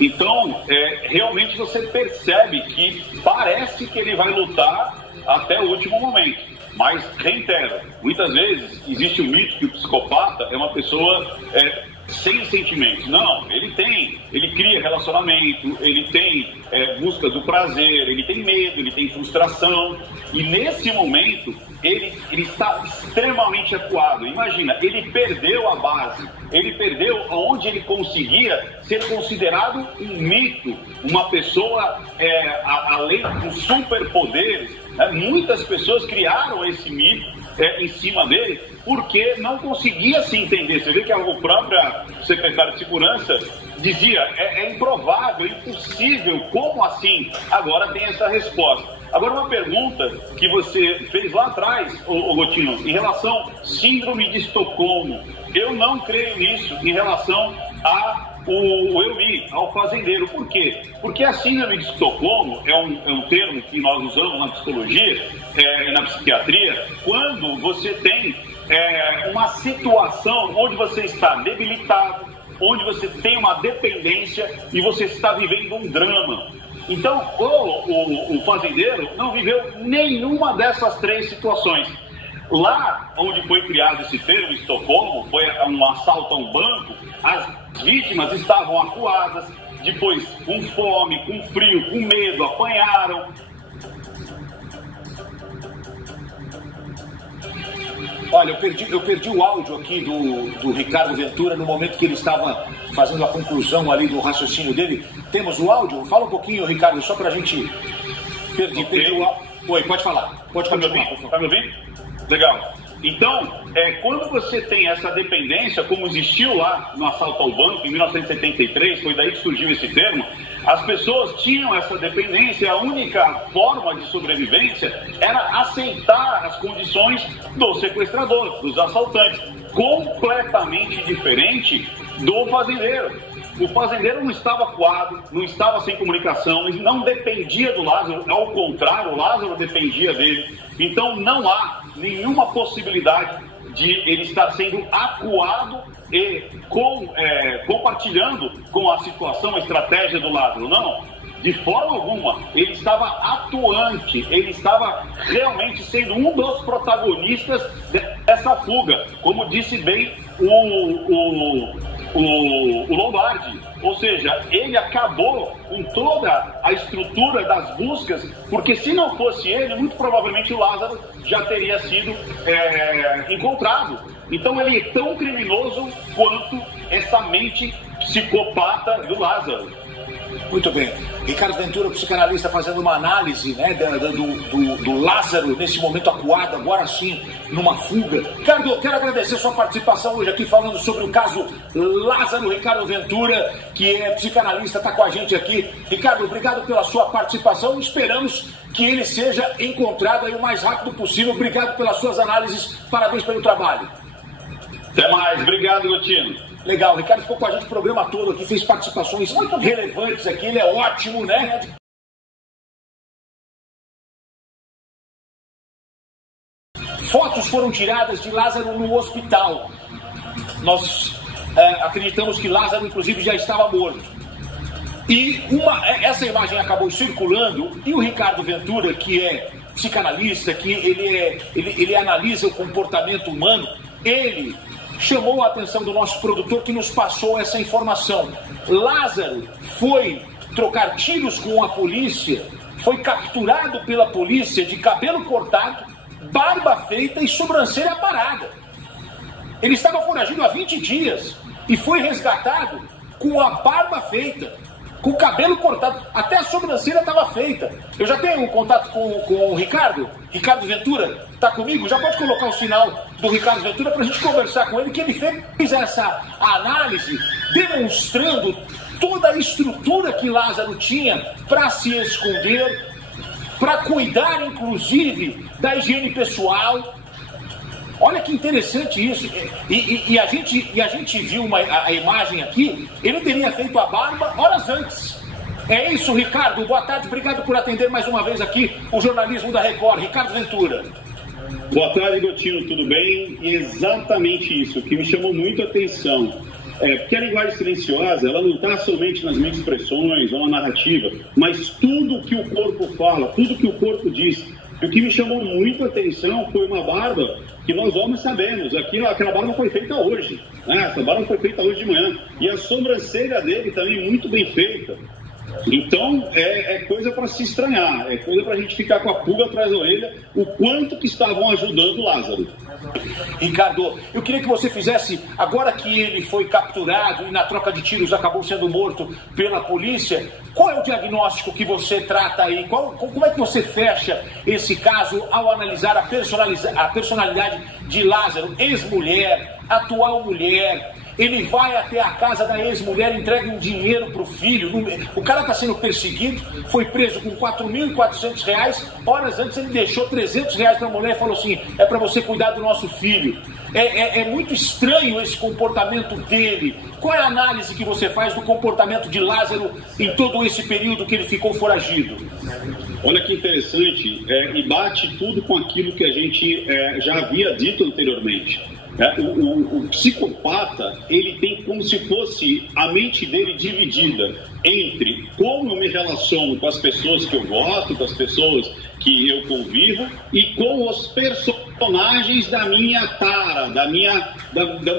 Então, realmente você percebe que parece que ele vai lutar até o último momento. Mas, reitero, muitas vezes existe o mito que o psicopata é uma pessoa sem sentimentos. Não, ele cria relacionamento, ele tem busca do prazer, ele tem medo, ele tem frustração. E nesse momento, ele está extremamente acuado. Imagina, ele perdeu a base, ele perdeu onde ele conseguia ser considerado um mito, uma pessoa além dos superpoderes. Muitas pessoas criaram esse mito em cima dele, porque não conseguia se entender. Você vê que o próprio secretário de Segurança dizia, é improvável, impossível, como assim? Agora tem essa resposta. Agora, uma pergunta que você fez lá atrás, Gotino, em relação à síndrome de Estocolmo. Eu não creio nisso em relação ao fazendeiro. Por quê? Porque a síndrome de Estocolmo é um termo que nós usamos na psicologia e na psiquiatria quando você tem uma situação onde você está debilitado, onde você tem uma dependência e você está vivendo um drama. Então, o fazendeiro não viveu nenhuma dessas três situações. Lá onde foi criado esse termo, Estocolmo, foi um assalto a um banco, as vítimas estavam acuadas, depois com fome, com frio, com medo, apanharam. Olha, eu perdi o áudio aqui do Ricardo Ventura no momento que ele estava fazendo a conclusão ali do raciocínio dele. Temos o áudio? Fala um pouquinho, Ricardo, só pra gente... Perdi o áudio. Oi, pode falar. Pode continuar. Tá me ouvindo? Legal. Então, quando você tem essa dependência, como existiu lá no assalto ao banco, em 1973, foi daí que surgiu esse termo, as pessoas tinham essa dependência, a única forma de sobrevivência era aceitar as condições do sequestrador, dos assaltantes, completamente diferente do fazendeiro. O fazendeiro não estava acuado, não estava sem comunicação, ele não dependia do Lázaro, ao contrário, o Lázaro dependia dele. Então não há nenhuma possibilidade de ele estar sendo acuado e compartilhando com a situação, a estratégia do Lázaro. Não, de forma alguma. Ele estava atuante, ele estava realmente sendo um dos protagonistas dessa fuga, como disse bem o Lombardi. Ou seja, ele acabou com toda a estrutura das buscas, porque se não fosse ele, muito provavelmente o Lázaro já teria sido encontrado. Então ele é tão criminoso quanto essa mente psicopata do Lázaro. Muito bem. Ricardo Ventura, psicanalista, fazendo uma análise, né, do Lázaro nesse momento acuado, agora sim, numa fuga. Ricardo, eu quero agradecer sua participação hoje aqui falando sobre o caso Lázaro. Ricardo Ventura, que é psicanalista, está com a gente aqui. Ricardo, obrigado pela sua participação. Esperamos que ele seja encontrado aí o mais rápido possível. Obrigado pelas suas análises. Parabéns pelo trabalho. Até mais. Obrigado, Gotino. Legal, o Ricardo ficou com a gente o programa todo aqui, fez participações muito relevantes aqui, ele é ótimo, né? Fotos foram tiradas de Lázaro no hospital. Nós acreditamos que Lázaro, inclusive, já estava morto. E essa imagem acabou circulando e o Ricardo Ventura, que é psicanalista, que ele analisa o comportamento humano, ele chamou a atenção do nosso produtor que nos passou essa informação. Lázaro foi trocar tiros com a polícia, foi capturado pela polícia de cabelo cortado, barba feita e sobrancelha parada. Ele estava foragido há 20 dias e foi resgatado com a barba feita, com o cabelo cortado, até a sobrancelha estava feita. Eu já tenho um contato com o Ricardo Ventura, está comigo? Já pode colocar o sinal do Ricardo Ventura para a gente conversar com ele, que ele fez essa análise demonstrando toda a estrutura que Lázaro tinha para se esconder, para cuidar inclusive da higiene pessoal. Olha que interessante isso. E a gente viu a imagem aqui, ele teria feito a barba horas antes. É isso, Ricardo. Boa tarde, obrigado por atender mais uma vez aqui o jornalismo da Record. Ricardo Ventura. Boa tarde, Gotino, tudo bem? E exatamente isso, que me chamou muito a atenção. Porque a linguagem silenciosa, ela não está somente nas minhas expressões ou na narrativa, mas tudo que o corpo fala, tudo que o corpo diz. E o que me chamou muito a atenção foi uma barba que nós homens sabemos. Aquela barba foi feita hoje, né? Essa barba foi feita hoje de manhã. E a sobrancelha dele também muito bem feita. Então, é coisa para se estranhar, é coisa para a gente ficar com a pulga atrás da orelha, o quanto que estavam ajudando o Lázaro. Ricardo, eu queria que você fizesse, agora que ele foi capturado e na troca de tiros acabou sendo morto pela polícia, qual é o diagnóstico que você trata aí? Como é que você fecha esse caso ao analisar a personalidade de Lázaro, ex-mulher, atual mulher? Ele vai até a casa da ex-mulher, entrega um dinheiro para o filho. O cara está sendo perseguido, foi preso com R$4.400. Horas antes ele deixou R$300 para a mulher e falou assim: é para você cuidar do nosso filho. É muito estranho esse comportamento dele. Qual é a análise que você faz do comportamento de Lázaro em todo esse período que ele ficou foragido? Olha que interessante, e bate tudo com aquilo que a gente já havia dito anteriormente. O psicopata, ele tem como se fosse a mente dele dividida entre como eu me relaciono com as pessoas que eu gosto, com as pessoas que eu convivo e com os personagens da minha tara,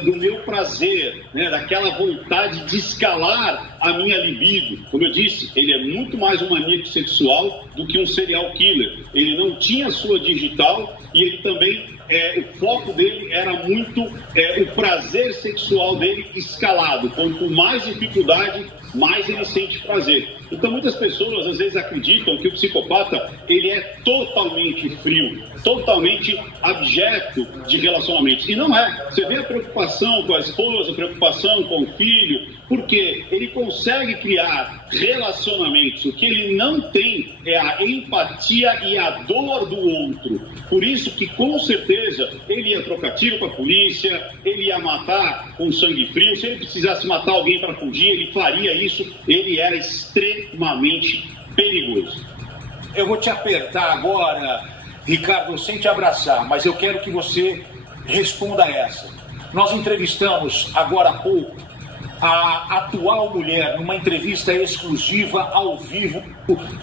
do meu prazer, né? Daquela vontade de escalar a minha libido. Como eu disse, ele é muito mais um maníaco sexual do que um serial killer. Ele não tinha sua digital e ele também... o foco dele era muito o prazer sexual dele escalado. Quanto mais dificuldade, mais ele sente prazer. Então muitas pessoas às vezes acreditam que o psicopata ele é totalmente frio, totalmente abjeto de relacionamentos. E não é. Você vê a preocupação com a esposa, a preocupação com o filho, porque ele consegue criar relacionamentos. O que ele não tem é a empatia e a dor do outro. Por isso que com certeza ele ia trocar tiro com a polícia, ele ia matar com sangue frio. Se ele precisasse matar alguém para fugir, ele faria isso. Ele era extremamente perigoso. Eu vou te apertar agora, Ricardo, sem te abraçar, mas eu quero que você responda essa. Nós entrevistamos agora há pouco a atual mulher numa entrevista exclusiva ao vivo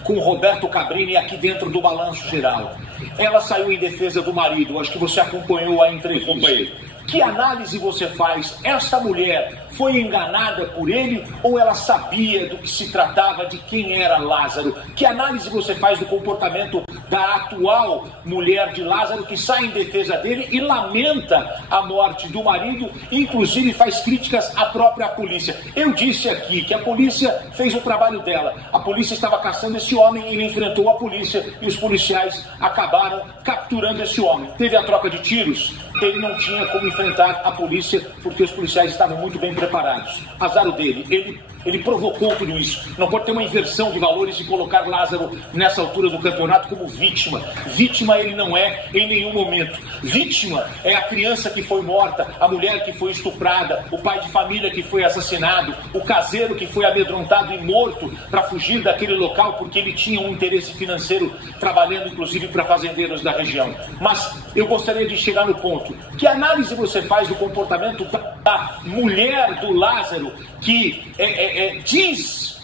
com Roberto Cabrini aqui dentro do Balanço Geral. Ela saiu em defesa do marido, acho que você acompanhou a entrevista. Que análise você faz? Esta mulher foi enganada por ele ou ela sabia do que se tratava, de quem era Lázaro? Que análise você faz do comportamento da atual mulher de Lázaro, que sai em defesa dele e lamenta a morte do marido, inclusive faz críticas à própria polícia? Eu disse aqui que a polícia fez o trabalho dela. A polícia estava caçando esse homem, ele enfrentou a polícia e os policiais acabaram capturando esse homem. Teve a troca de tiros, ele não tinha como enfrentar a polícia porque os policiais estavam muito bem preparados. Azar o dele, ele provocou tudo isso. Não pode ter uma inversão de valores e colocar Lázaro nessa altura do campeonato como vítima. Vítima ele não é em nenhum momento. Vítima é a criança que foi morta, a mulher que foi estuprada, o pai de família que foi assassinado, o caseiro que foi amedrontado e morto para fugir daquele local porque ele tinha um interesse financeiro trabalhando inclusive para fazendeiros da região. Mas eu gostaria de chegar no ponto. Que análise você faz do comportamento da mulher do Lázaro que diz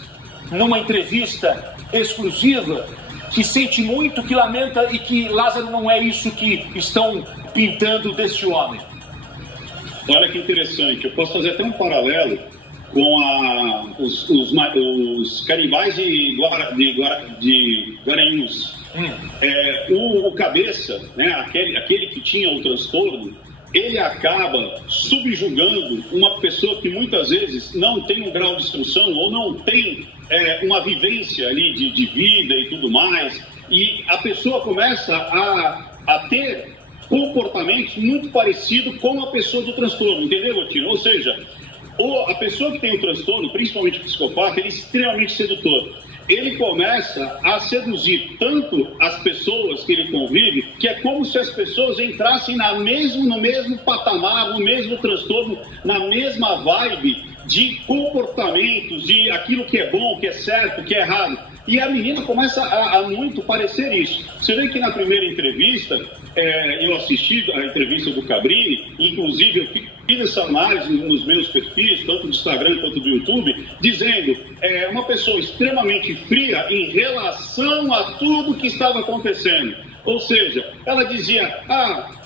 numa entrevista exclusiva que sente muito, que lamenta e que Lázaro não é isso que estão pintando deste homem? Olha que interessante, eu posso fazer até um paralelo com os canibais de Guaranhuns. O cabeça, né, aquele que tinha o transtorno, ele acaba subjugando uma pessoa que muitas vezes não tem um grau de instrução ou não tem uma vivência ali de vida e tudo mais, e a pessoa começa a ter comportamentos muito parecidos com a pessoa do transtorno, entendeu, Gotino? Ou seja, a pessoa que tem o transtorno, principalmente o psicopata, ele é extremamente sedutor. Ele começa a seduzir tanto as pessoas que ele convive, que é como se as pessoas entrassem no mesmo patamar, no mesmo transtorno, na mesma vibe de comportamentos, de aquilo que é bom, que é certo, que é errado. E a menina começa a muito parecer isso. Você vê que na primeira entrevista, eu assisti a entrevista do Cabrini, inclusive eu fiz essa análise nos meus perfis, tanto do Instagram quanto do YouTube, dizendo uma pessoa extremamente fria em relação a tudo que estava acontecendo. Ou seja, ela dizia,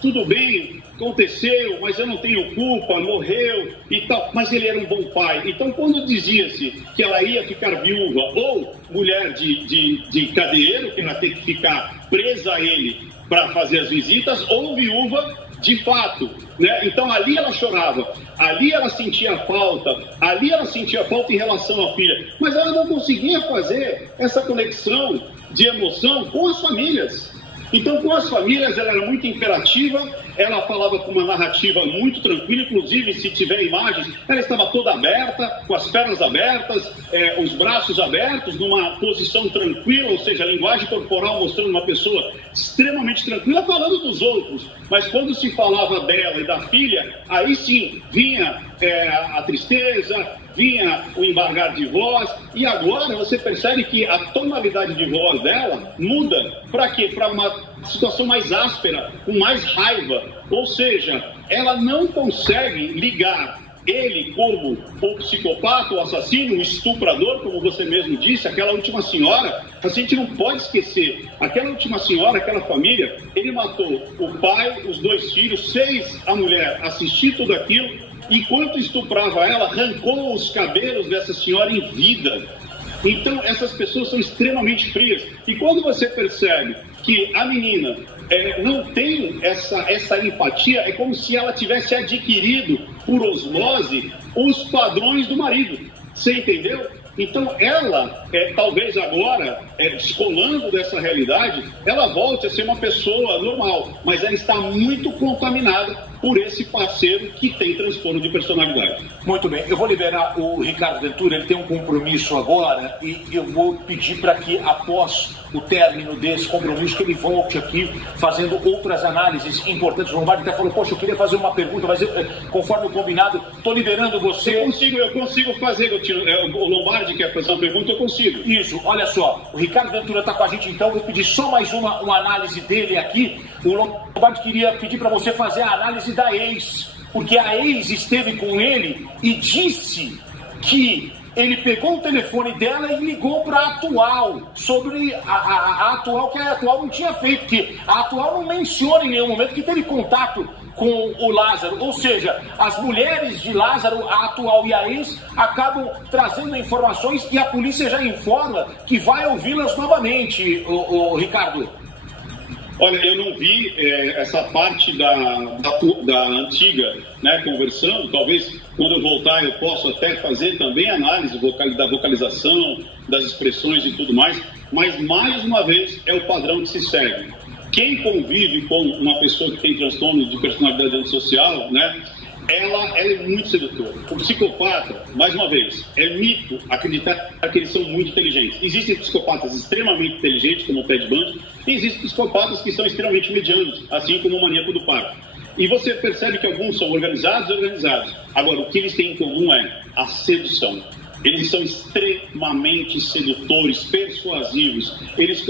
tudo bem, aconteceu, mas eu não tenho culpa, morreu e tal. Mas ele era um bom pai. Então, quando dizia-se que ela ia ficar viúva ou mulher de cadeiro, que ela tem que ficar presa a ele para fazer as visitas, ou viúva de fato, né? Então ali ela chorava, ali ela sentia falta em relação à filha, mas ela não conseguia fazer essa conexão de emoção com as famílias. Então, com as famílias, ela era muito imperativa, ela falava com uma narrativa muito tranquila, inclusive, se tiver imagens, ela estava toda aberta, com as pernas abertas, os braços abertos, numa posição tranquila, ou seja, a linguagem corporal mostrando uma pessoa extremamente tranquila, falando dos outros. Mas quando se falava dela e da filha, aí sim, vinha a tristeza, vinha o embargar de voz, e agora você percebe que a tonalidade de voz dela muda. Para quê? Para uma situação mais áspera, com mais raiva. Ou seja, ela não consegue ligar ele como o psicopata, o assassino, o estuprador, como você mesmo disse, aquela última senhora. A gente não pode esquecer, aquela última senhora, aquela família, ele matou o pai, os 2 filhos, fez a mulher assistir tudo aquilo. Enquanto estuprava ela, arrancou os cabelos dessa senhora em vida. Então, essas pessoas são extremamente frias. E quando você percebe que a menina não tem essa empatia, é como se ela tivesse adquirido, por osmose, os padrões do marido. Você entendeu? Então, ela, talvez agora, descolando dessa realidade, ela volte a ser uma pessoa normal, mas ela está muito contaminada por esse parceiro que tem transtorno de personalidade. Muito bem, eu vou liberar o Ricardo Ventura, ele tem um compromisso agora, e eu vou pedir para que, após o término desse compromisso, que ele volte aqui fazendo outras análises importantes. O Lombardi até falou, poxa, eu queria fazer uma pergunta, mas conforme o combinado, estou liberando você. Eu consigo fazer, o Lombardi quer fazer uma pergunta, eu consigo. Isso, olha só, o Ricardo Ventura está com a gente, então vou pedir só mais uma análise dele aqui. O Lombardi queria pedir para você fazer a análise da ex, porque a ex esteve com ele e disse que ele pegou o telefone dela e ligou para a atual, sobre a atual, que a atual não tinha feito, porque a atual não menciona em nenhum momento que teve contato com o Lázaro, ou seja, as mulheres de Lázaro, a atual e a ex, acabam trazendo informações e a polícia já informa que vai ouvi-las novamente, o Ricardo. Olha, eu não vi essa parte da antiga, né, conversando. Talvez quando eu voltar eu possa até fazer também análise da vocalização, das expressões e tudo mais. Mas, mais uma vez, é o padrão que se segue. Quem convive com uma pessoa que tem transtorno de personalidade antissocial, né, ela é muito sedutora. O psicopata, mais uma vez, é mito acreditar que eles são muito inteligentes. Existem psicopatas extremamente inteligentes, como o Ted Bundy, e existem psicopatas que são extremamente medianos, assim como o maníaco do parque. E você percebe que alguns são organizados. Agora, o que eles têm em comum é a sedução. Eles são extremamente sedutores, persuasivos. Eles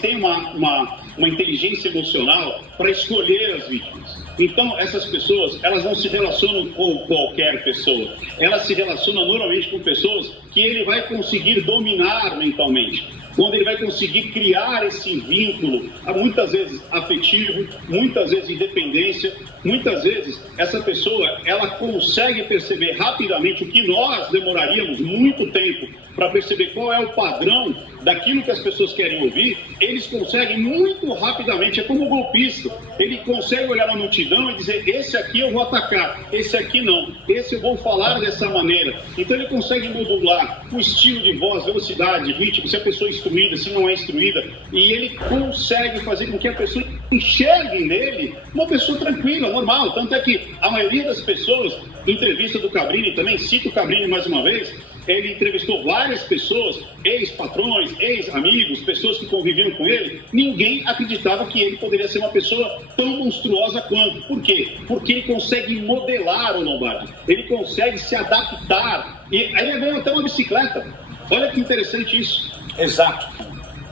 têm uma inteligência emocional para escolher as vítimas. Então, essas pessoas, elas não se relacionam com qualquer pessoa. Elas se relacionam normalmente com pessoas que ele vai conseguir dominar mentalmente. Quando ele vai conseguir criar esse vínculo, muitas vezes afetivo, muitas vezes de dependência, muitas vezes essa pessoa, ela consegue perceber rapidamente o que nós demoraríamos muito tempo para perceber qual é o padrão daquilo que as pessoas querem ouvir. Eles conseguem muito rapidamente, é como o golpista, ele consegue olhar na multidão e dizer, esse aqui eu vou atacar, esse aqui não, esse eu vou falar dessa maneira. Então ele consegue modular o estilo de voz, velocidade, ritmo, se a pessoa é instruída, se não é instruída, e ele consegue fazer com que a pessoa enxergue nele uma pessoa tranquila, normal. Tanto é que a maioria das pessoas, entrevista do Cabrini também, cito o Cabrini mais uma vez, ele entrevistou várias pessoas, ex-patrões, ex-amigos, pessoas que conviviam com ele. Ninguém acreditava que ele poderia ser uma pessoa tão monstruosa quanto. Por quê? Porque ele consegue modelar o Lombardi. Ele consegue se adaptar. E aí ele ganhou até uma bicicleta. Olha que interessante isso. Exato.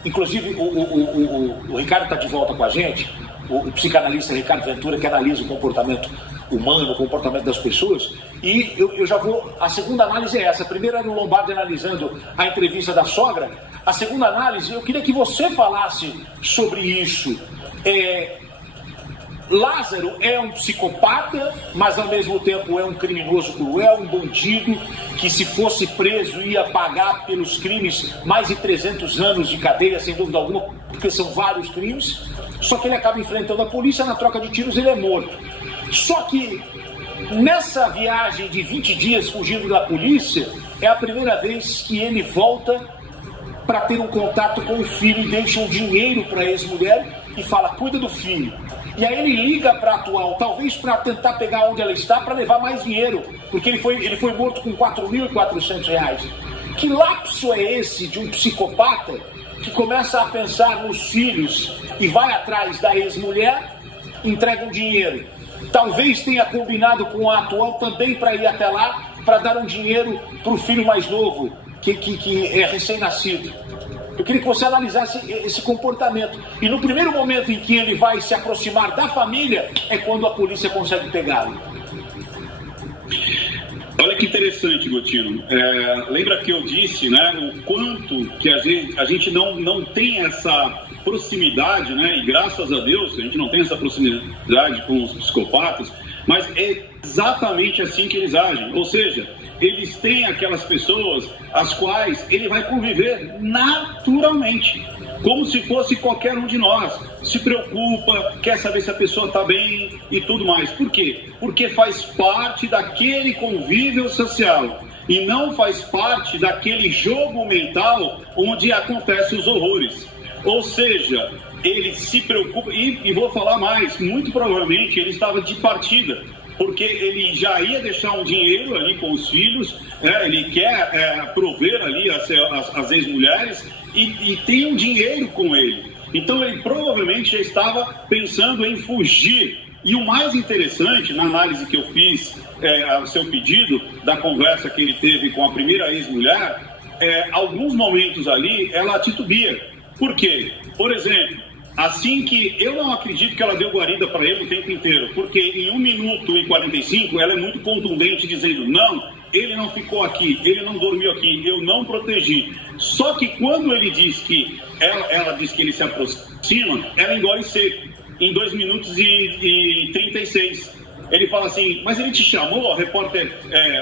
Inclusive, o Ricardo está de volta com a gente, o psicanalista Ricardo Ventura, que analisa o comportamento humano, o comportamento das pessoas, e eu já vou... A segunda análise é essa. A primeira era o Lombardi analisando a entrevista da sogra. A segunda análise, eu queria que você falasse sobre isso. Lázaro é um psicopata, mas ao mesmo tempo é um criminoso cruel, um bandido que, se fosse preso, ia pagar pelos crimes mais de 300 anos de cadeia, sem dúvida alguma, porque são vários crimes. Só que ele acaba enfrentando a polícia, na troca de tiros ele é morto. Só que nessa viagem de 20 dias fugindo da polícia, é a primeira vez que ele volta para ter um contato com o filho e deixa um dinheiro para a ex-mulher e fala, cuida do filho. E aí ele liga para a atual, talvez para tentar pegar onde ela está, para levar mais dinheiro, porque ele foi morto com R$4.400. Que lapso é esse de um psicopata que começa a pensar nos filhos e vai atrás da ex-mulher, entrega um dinheiro? Talvez tenha combinado com a atual também para ir até lá, para dar um dinheiro para o filho mais novo, que é recém-nascido. Eu queria que você analisasse esse comportamento. E no primeiro momento em que ele vai se aproximar da família, é quando a polícia consegue pegá-lo. Olha que interessante, Gotino. Lembra que eu disse, né, o quanto que a gente não tem essa proximidade, né, e graças a Deus a gente não tem essa proximidade com os psicopatas, mas é exatamente assim que eles agem. Ou seja, eles têm aquelas pessoas as quais ele vai conviver naturalmente, como se fosse qualquer um de nós. Se preocupa, quer saber se a pessoa está bem e tudo mais. Por quê? Porque faz parte daquele convívio social e não faz parte daquele jogo mental onde acontecem os horrores. Ou seja, ele se preocupa, e vou falar mais, muito provavelmente ele estava de partida, porque ele já ia deixar um dinheiro ali com os filhos, ele quer prover ali as ex-mulheres e tem um dinheiro com ele. Então ele provavelmente já estava pensando em fugir. E o mais interessante, na análise que eu fiz ao seu pedido, da conversa que ele teve com a primeira ex-mulher, alguns momentos ali ela titubia. Por quê? Por exemplo, assim que eu não acredito que ela deu guarida para ele o tempo inteiro, porque em 1 minuto e 45 ela é muito contundente dizendo, não, ele não ficou aqui, ele não dormiu aqui, eu não protegi. Só que quando ele diz que ela diz que ele se aproxima, ela engole seco, em 2 minutos e 36. Ele fala assim, mas ele te chamou, a repórter,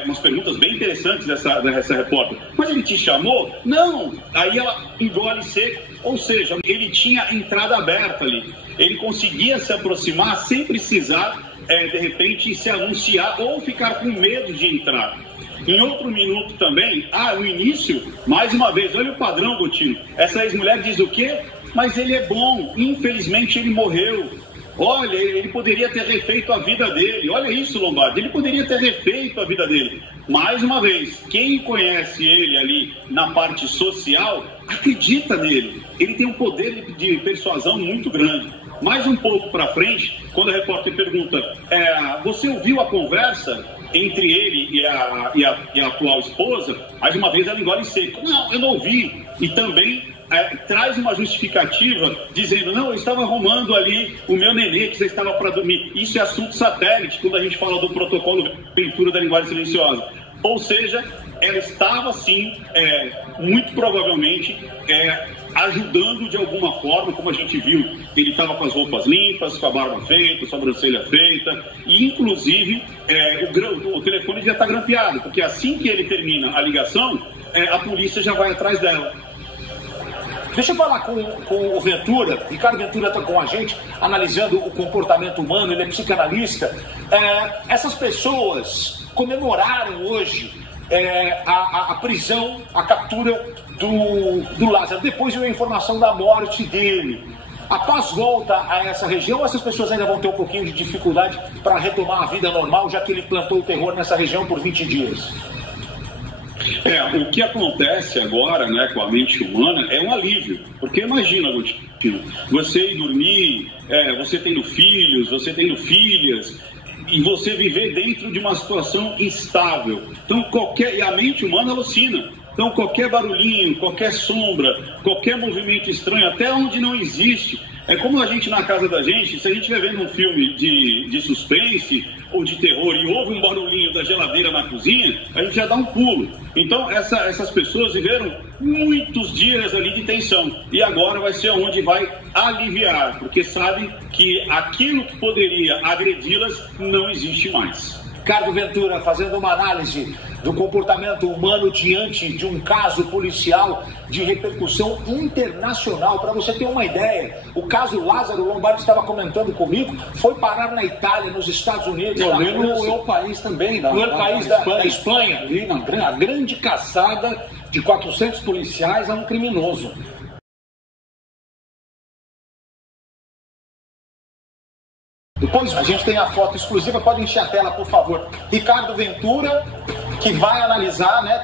umas perguntas bem interessantes dessa repórter, mas ele te chamou? Não! Aí ela engole seco, ou seja, ele tinha entrada aberta ali, ele conseguia se aproximar sem precisar, de repente, se anunciar ou ficar com medo de entrar. Em outro minuto também, no início, mais uma vez, olha o padrão, Gotino, essa ex-mulher diz o quê? Mas ele é bom, infelizmente ele morreu. Olha, ele poderia ter refeito a vida dele. Olha isso, Lombardi, ele poderia ter refeito a vida dele. Mais uma vez, quem conhece ele ali na parte social, acredita nele. Ele tem um poder de persuasão muito grande. Mais um pouco para frente, quando a repórter pergunta, você ouviu a conversa entre ele e a atual esposa? Mais uma vez ela engole seco. Não, eu não ouvi. E também traz uma justificativa dizendo, não, eu estava arrumando ali o meu nenê que já estava para dormir. Isso é assunto satélite quando a gente fala do protocolo de leitura da linguagem silenciosa. Ou seja, ela estava sim, muito provavelmente, ajudando de alguma forma, como a gente viu, ele estava com as roupas limpas, com a barba feita, a sobrancelha feita, e inclusive o telefone já está grampeado, porque assim que ele termina a ligação, a polícia já vai atrás dela. Deixa eu falar com o Ventura. Ricardo Ventura está com a gente, analisando o comportamento humano, ele é psicanalista. Essas pessoas comemoraram hoje a prisão, a captura do Lázaro. Depois veio a informação da morte dele. A paz volta a essa região ou essas pessoas ainda vão ter um pouquinho de dificuldade para retomar a vida normal, já que ele plantou o terror nessa região por 20 dias? O que acontece agora, né, com a mente humana é um alívio, porque imagina, Agostinho, você ir dormir, você tendo filhos, você tendo filhas, e você viver dentro de uma situação instável. Então, e a mente humana alucina. Então, qualquer barulhinho, qualquer sombra, qualquer movimento estranho, até onde não existe, é como a gente na casa da gente, se a gente estiver vendo um filme de suspense, ou de terror e ouve um barulhinho da geladeira na cozinha, a gente já dá um pulo. Então essas pessoas viveram muitos dias ali de tensão e agora vai ser onde vai aliviar, porque sabe que aquilo que poderia agredi-las não existe mais. Ricardo Ventura, fazendo uma análise do comportamento humano diante de um caso policial de repercussão internacional. Para você ter uma ideia, o caso Lázaro Lombardi estava comentando comigo, foi parar na Itália, nos Estados Unidos. No país também, da Espanha. Ali, a grande caçada de 400 policiais a um criminoso. Depois a gente tem a foto exclusiva, pode encher a tela, por favor. Ricardo Ventura, que vai analisar, né,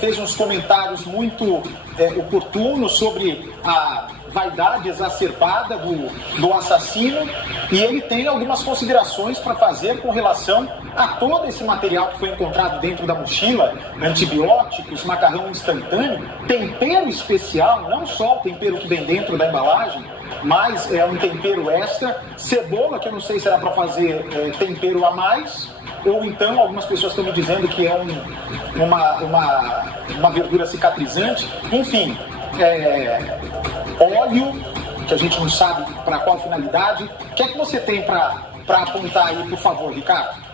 fez uns comentários muito oportunos sobre a vaidade exacerbada do assassino, e ele tem algumas considerações para fazer com relação a todo esse material que foi encontrado dentro da mochila: antibióticos, macarrão instantâneo, tempero especial, não só o tempero que vem dentro da embalagem, mas é um tempero extra, cebola, que eu não sei se era para fazer tempero a mais, ou então algumas pessoas estão me dizendo que é uma verdura cicatrizante, enfim, óleo, que a gente não sabe para qual finalidade. O que é que você tem para apontar aí, por favor, Ricardo?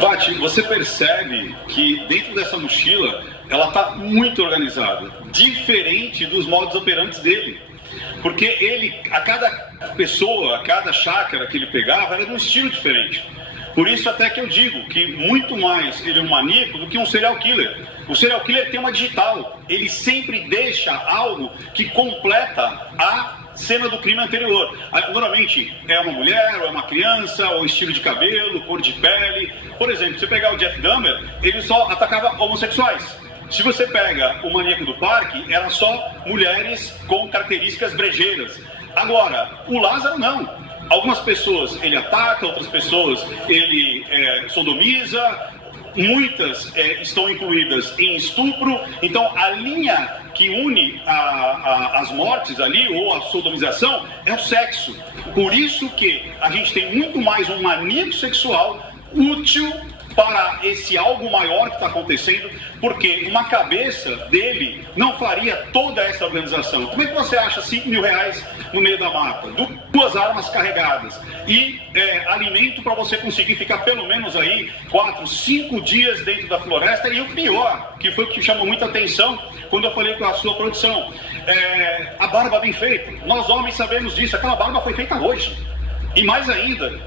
Bate, você percebe que dentro dessa mochila ela está muito organizada, diferente dos modos operantes dele. Porque ele, a cada pessoa, a cada chácara que ele pegava, era de um estilo diferente. Por isso até que eu digo que muito mais ele é um maníaco do que um serial killer. O serial killer tem uma digital, ele sempre deixa algo que completa a cena do crime anterior. Normalmente é uma mulher, ou é uma criança, ou estilo de cabelo, cor de pele. Por exemplo, se você pegar o Jeff Dahmer, ele só atacava homossexuais. Se você pega o Maníaco do Parque, era só mulheres com características brejeiras. Agora, o Lázaro não. Algumas pessoas ele ataca, outras pessoas ele sodomiza, muitas estão incluídas em estupro. Então a linha que une as mortes ali, ou a sodomização, é o sexo. Por isso que a gente tem muito mais um maníaco sexual útil para esse algo maior que está acontecendo, porque uma cabeça dele não faria toda essa organização. Como é que você acha R$5.000 no meio da mata, 2 armas carregadas e alimento para você conseguir ficar pelo menos aí 4, 5 dias dentro da floresta? E o pior, que foi o que chamou muita atenção quando eu falei com a sua produção, a barba bem feita. Nós homens sabemos disso, aquela barba foi feita hoje. E mais ainda,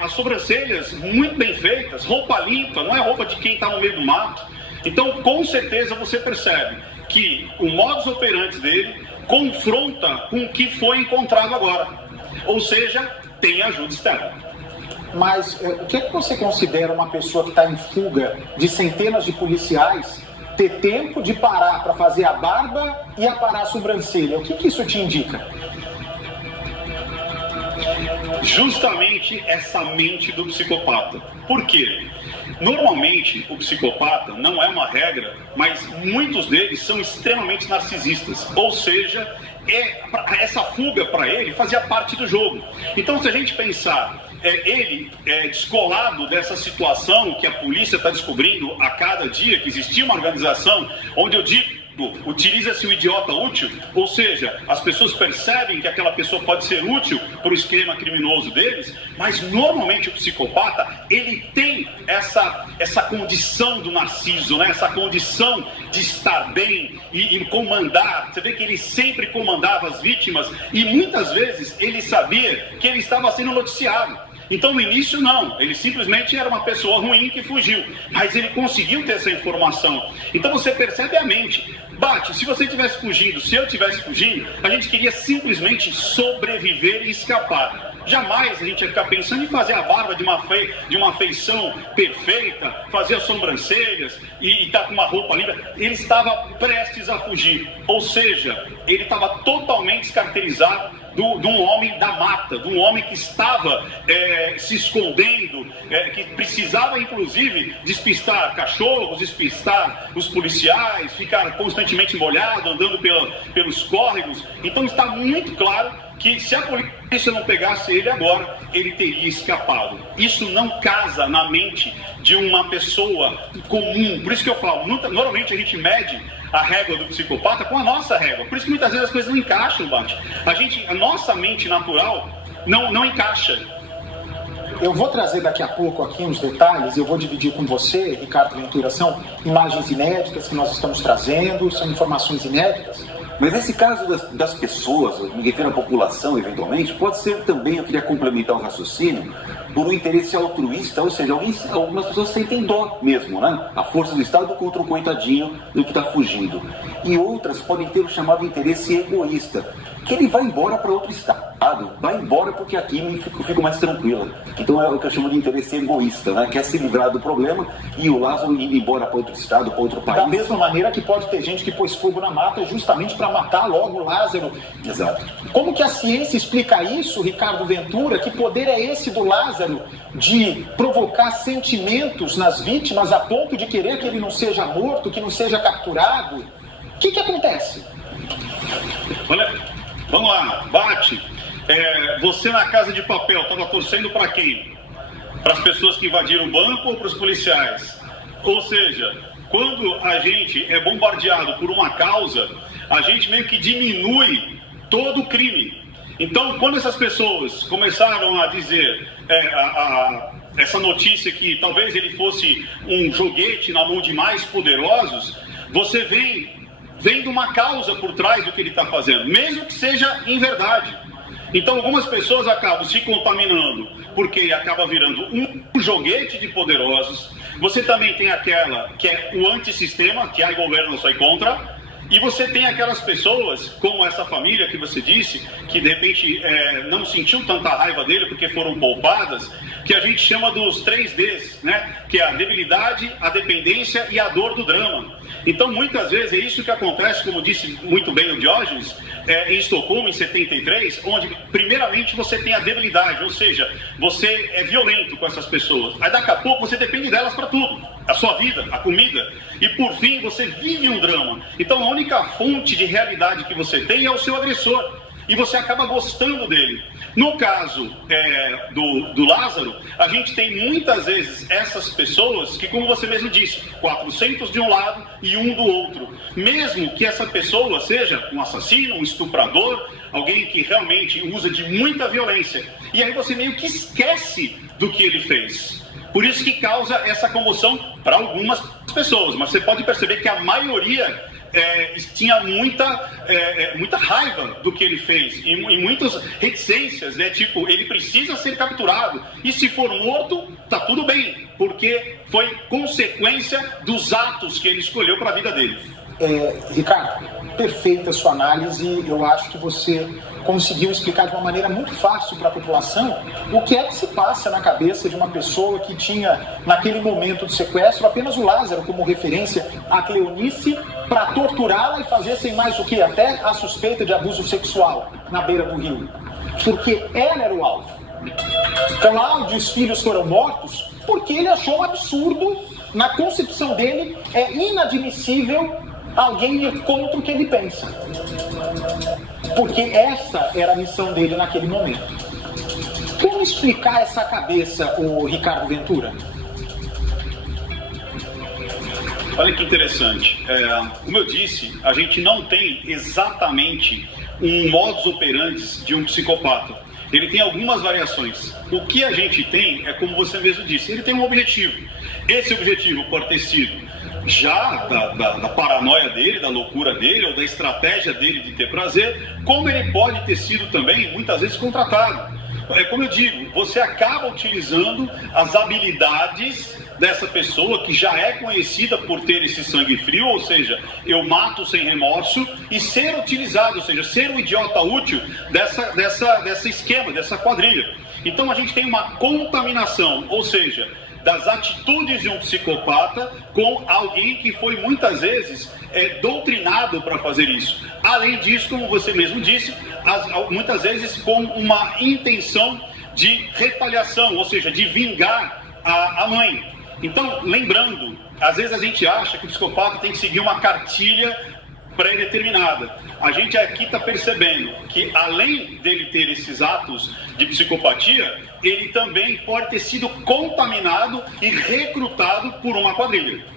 as sobrancelhas muito bem feitas, roupa limpa, não é roupa de quem está no meio do mato. Então, com certeza, você percebe que o modus operandi dele confronta com o que foi encontrado agora. Ou seja, tem ajuda externa. Mas o que é que você considera uma pessoa que está em fuga de centenas de policiais ter tempo de parar para fazer a barba e aparar a sobrancelha? O que isso te indica? Justamente essa mente do psicopata. Por quê? Normalmente o psicopata, não é uma regra, mas muitos deles são extremamente narcisistas. Ou seja, essa fuga para ele fazia parte do jogo. Então, se a gente pensar, ele descolado dessa situação que a polícia está descobrindo a cada dia, que existia uma organização onde eu digo, utiliza-se o idiota útil, ou seja, as pessoas percebem que aquela pessoa pode ser útil para o esquema criminoso deles, mas normalmente o psicopata, ele tem essa condição do narciso, né? Essa condição de estar bem e comandar. Você vê que ele sempre comandava as vítimas e muitas vezes ele sabia que ele estava sendo noticiado. Então no início não, ele simplesmente era uma pessoa ruim que fugiu, mas ele conseguiu ter essa informação. Então você percebe a mente. Bate, se você estivesse fugindo, se eu estivesse fugindo, a gente queria simplesmente sobreviver e escapar. Jamais a gente ia ficar pensando em fazer a barba de uma feição perfeita, fazer as sobrancelhas e estar com uma roupa linda. Ele estava prestes a fugir, ou seja, ele estava totalmente descaracterizado de um homem da mata, de um homem que estava se escondendo, que precisava inclusive despistar cachorros, despistar os policiais, ficar constantemente molhado, andando pelos córregos. Então está muito claro que se a polícia não pegasse ele agora, ele teria escapado. Isso não casa na mente de uma pessoa comum. Por isso que eu falo, normalmente a gente mede a régua do psicopata com a nossa régua. Por isso que muitas vezes as coisas não encaixam, Bate. A nossa mente natural não encaixa. Eu vou trazer daqui a pouco aqui uns detalhes, eu vou dividir com você, Ricardo Ventura, são imagens inéditas que nós estamos trazendo, são informações inéditas. Mas nesse caso das pessoas, me refiro à população eventualmente, pode ser também, eu queria complementar o raciocínio, por um interesse altruísta, ou seja, algumas pessoas sentem dó mesmo, né? A força do Estado contra o coitadinho do que está fugindo. E outras podem ter o chamado interesse egoísta, que ele vai embora para outro estado, vai embora porque aqui eu fico mais tranquila. Então é o que eu chamo de interesse egoísta, né? Quer se livrar do problema e o Lázaro indo embora para outro estado, para outro país. Da mesma maneira que pode ter gente que pôs fogo na mata justamente para matar logo o Lázaro. Exato. Como que a ciência explica isso, Ricardo Ventura? Que poder é esse do Lázaro de provocar sentimentos nas vítimas a ponto de querer que ele não seja morto, que não seja capturado? O que acontece? Olha, vamos lá, Bate. Você na Casa de Papel estava torcendo para quem? Para as pessoas que invadiram o banco ou para os policiais? Ou seja, quando a gente é bombardeado por uma causa, a gente meio que diminui todo o crime. Então, quando essas pessoas começaram a dizer essa notícia que talvez ele fosse um joguete na mão de mais poderosos, você vem de uma causa por trás do que ele está fazendo, mesmo que seja em verdade. Então algumas pessoas acabam se contaminando porque acaba virando um joguete de poderosos. Você também tem aquela que é o antissistema, que o governo sai contra. E você tem aquelas pessoas, como essa família que você disse, que de repente não sentiu tanta raiva dele porque foram poupadas, que a gente chama dos 3Ds, né? Que é a debilidade, a dependência e a dor do drama. Então, muitas vezes, é isso que acontece, como disse muito bem o Diógenes, em Estocolmo, em 73, onde, primeiramente, você tem a debilidade, ou seja, você é violento com essas pessoas. Aí, daqui a pouco, você depende delas para tudo. A sua vida, a comida. E, por fim, você vive um drama. Então, a única fonte de realidade que você tem é o seu agressor. E você acaba gostando dele. No caso do Lázaro, a gente tem muitas vezes essas pessoas que, como você mesmo disse, 400 de um lado e um do outro. Mesmo que essa pessoa seja um assassino, um estuprador, alguém que realmente usa de muita violência. E aí você meio que esquece do que ele fez. Por isso que causa essa comoção para algumas pessoas. Mas você pode perceber que a maioria tinha muita raiva do que ele fez e muitas reticências, né? Tipo, ele precisa ser capturado e se for morto, tá tudo bem, porque foi consequência dos atos que ele escolheu para a vida dele. Ricardo, perfeita a sua análise. Eu acho que você conseguiu explicar de uma maneira muito fácil para a população o que é que se passa na cabeça de uma pessoa que tinha, naquele momento do sequestro, apenas o Lázaro como referência, a Cleonice, para torturá-la e fazer sem mais o que? Até a suspeita de abuso sexual na beira do rio. Porque ela era o alvo. Cláudio e os filhos foram mortos porque ele achou um absurdo. Na concepção dele, é inadmissível alguém ir contra o que ele pensa. Porque essa era a missão dele naquele momento. Como explicar essa cabeça, o Ricardo Ventura? Olha que interessante. Como eu disse, a gente não tem exatamente um modus operandi de um psicopata. Ele tem algumas variações. O que a gente tem é, como você mesmo disse, ele tem um objetivo. Esse objetivo pode ter sido já da paranoia dele, da loucura dele, ou da estratégia dele de ter prazer, como ele pode ter sido também, muitas vezes, contratado. Como eu digo, você acaba utilizando as habilidades dessa pessoa que já é conhecida por ter esse sangue frio, ou seja, eu mato sem remorso, e ser utilizado, ou seja, ser um idiota útil dessa esquema, dessa quadrilha. Então a gente tem uma contaminação, ou seja, das atitudes de um psicopata com alguém que foi muitas vezes doutrinado para fazer isso. Além disso, como você mesmo disse, muitas vezes com uma intenção de retaliação, ou seja, de vingar a mãe. Então, lembrando, às vezes a gente acha que o psicopata tem que seguir uma cartilha pré-determinada. A gente aqui está percebendo que, além dele ter esses atos de psicopatia, ele também pode ter sido contaminado e recrutado por uma quadrilha.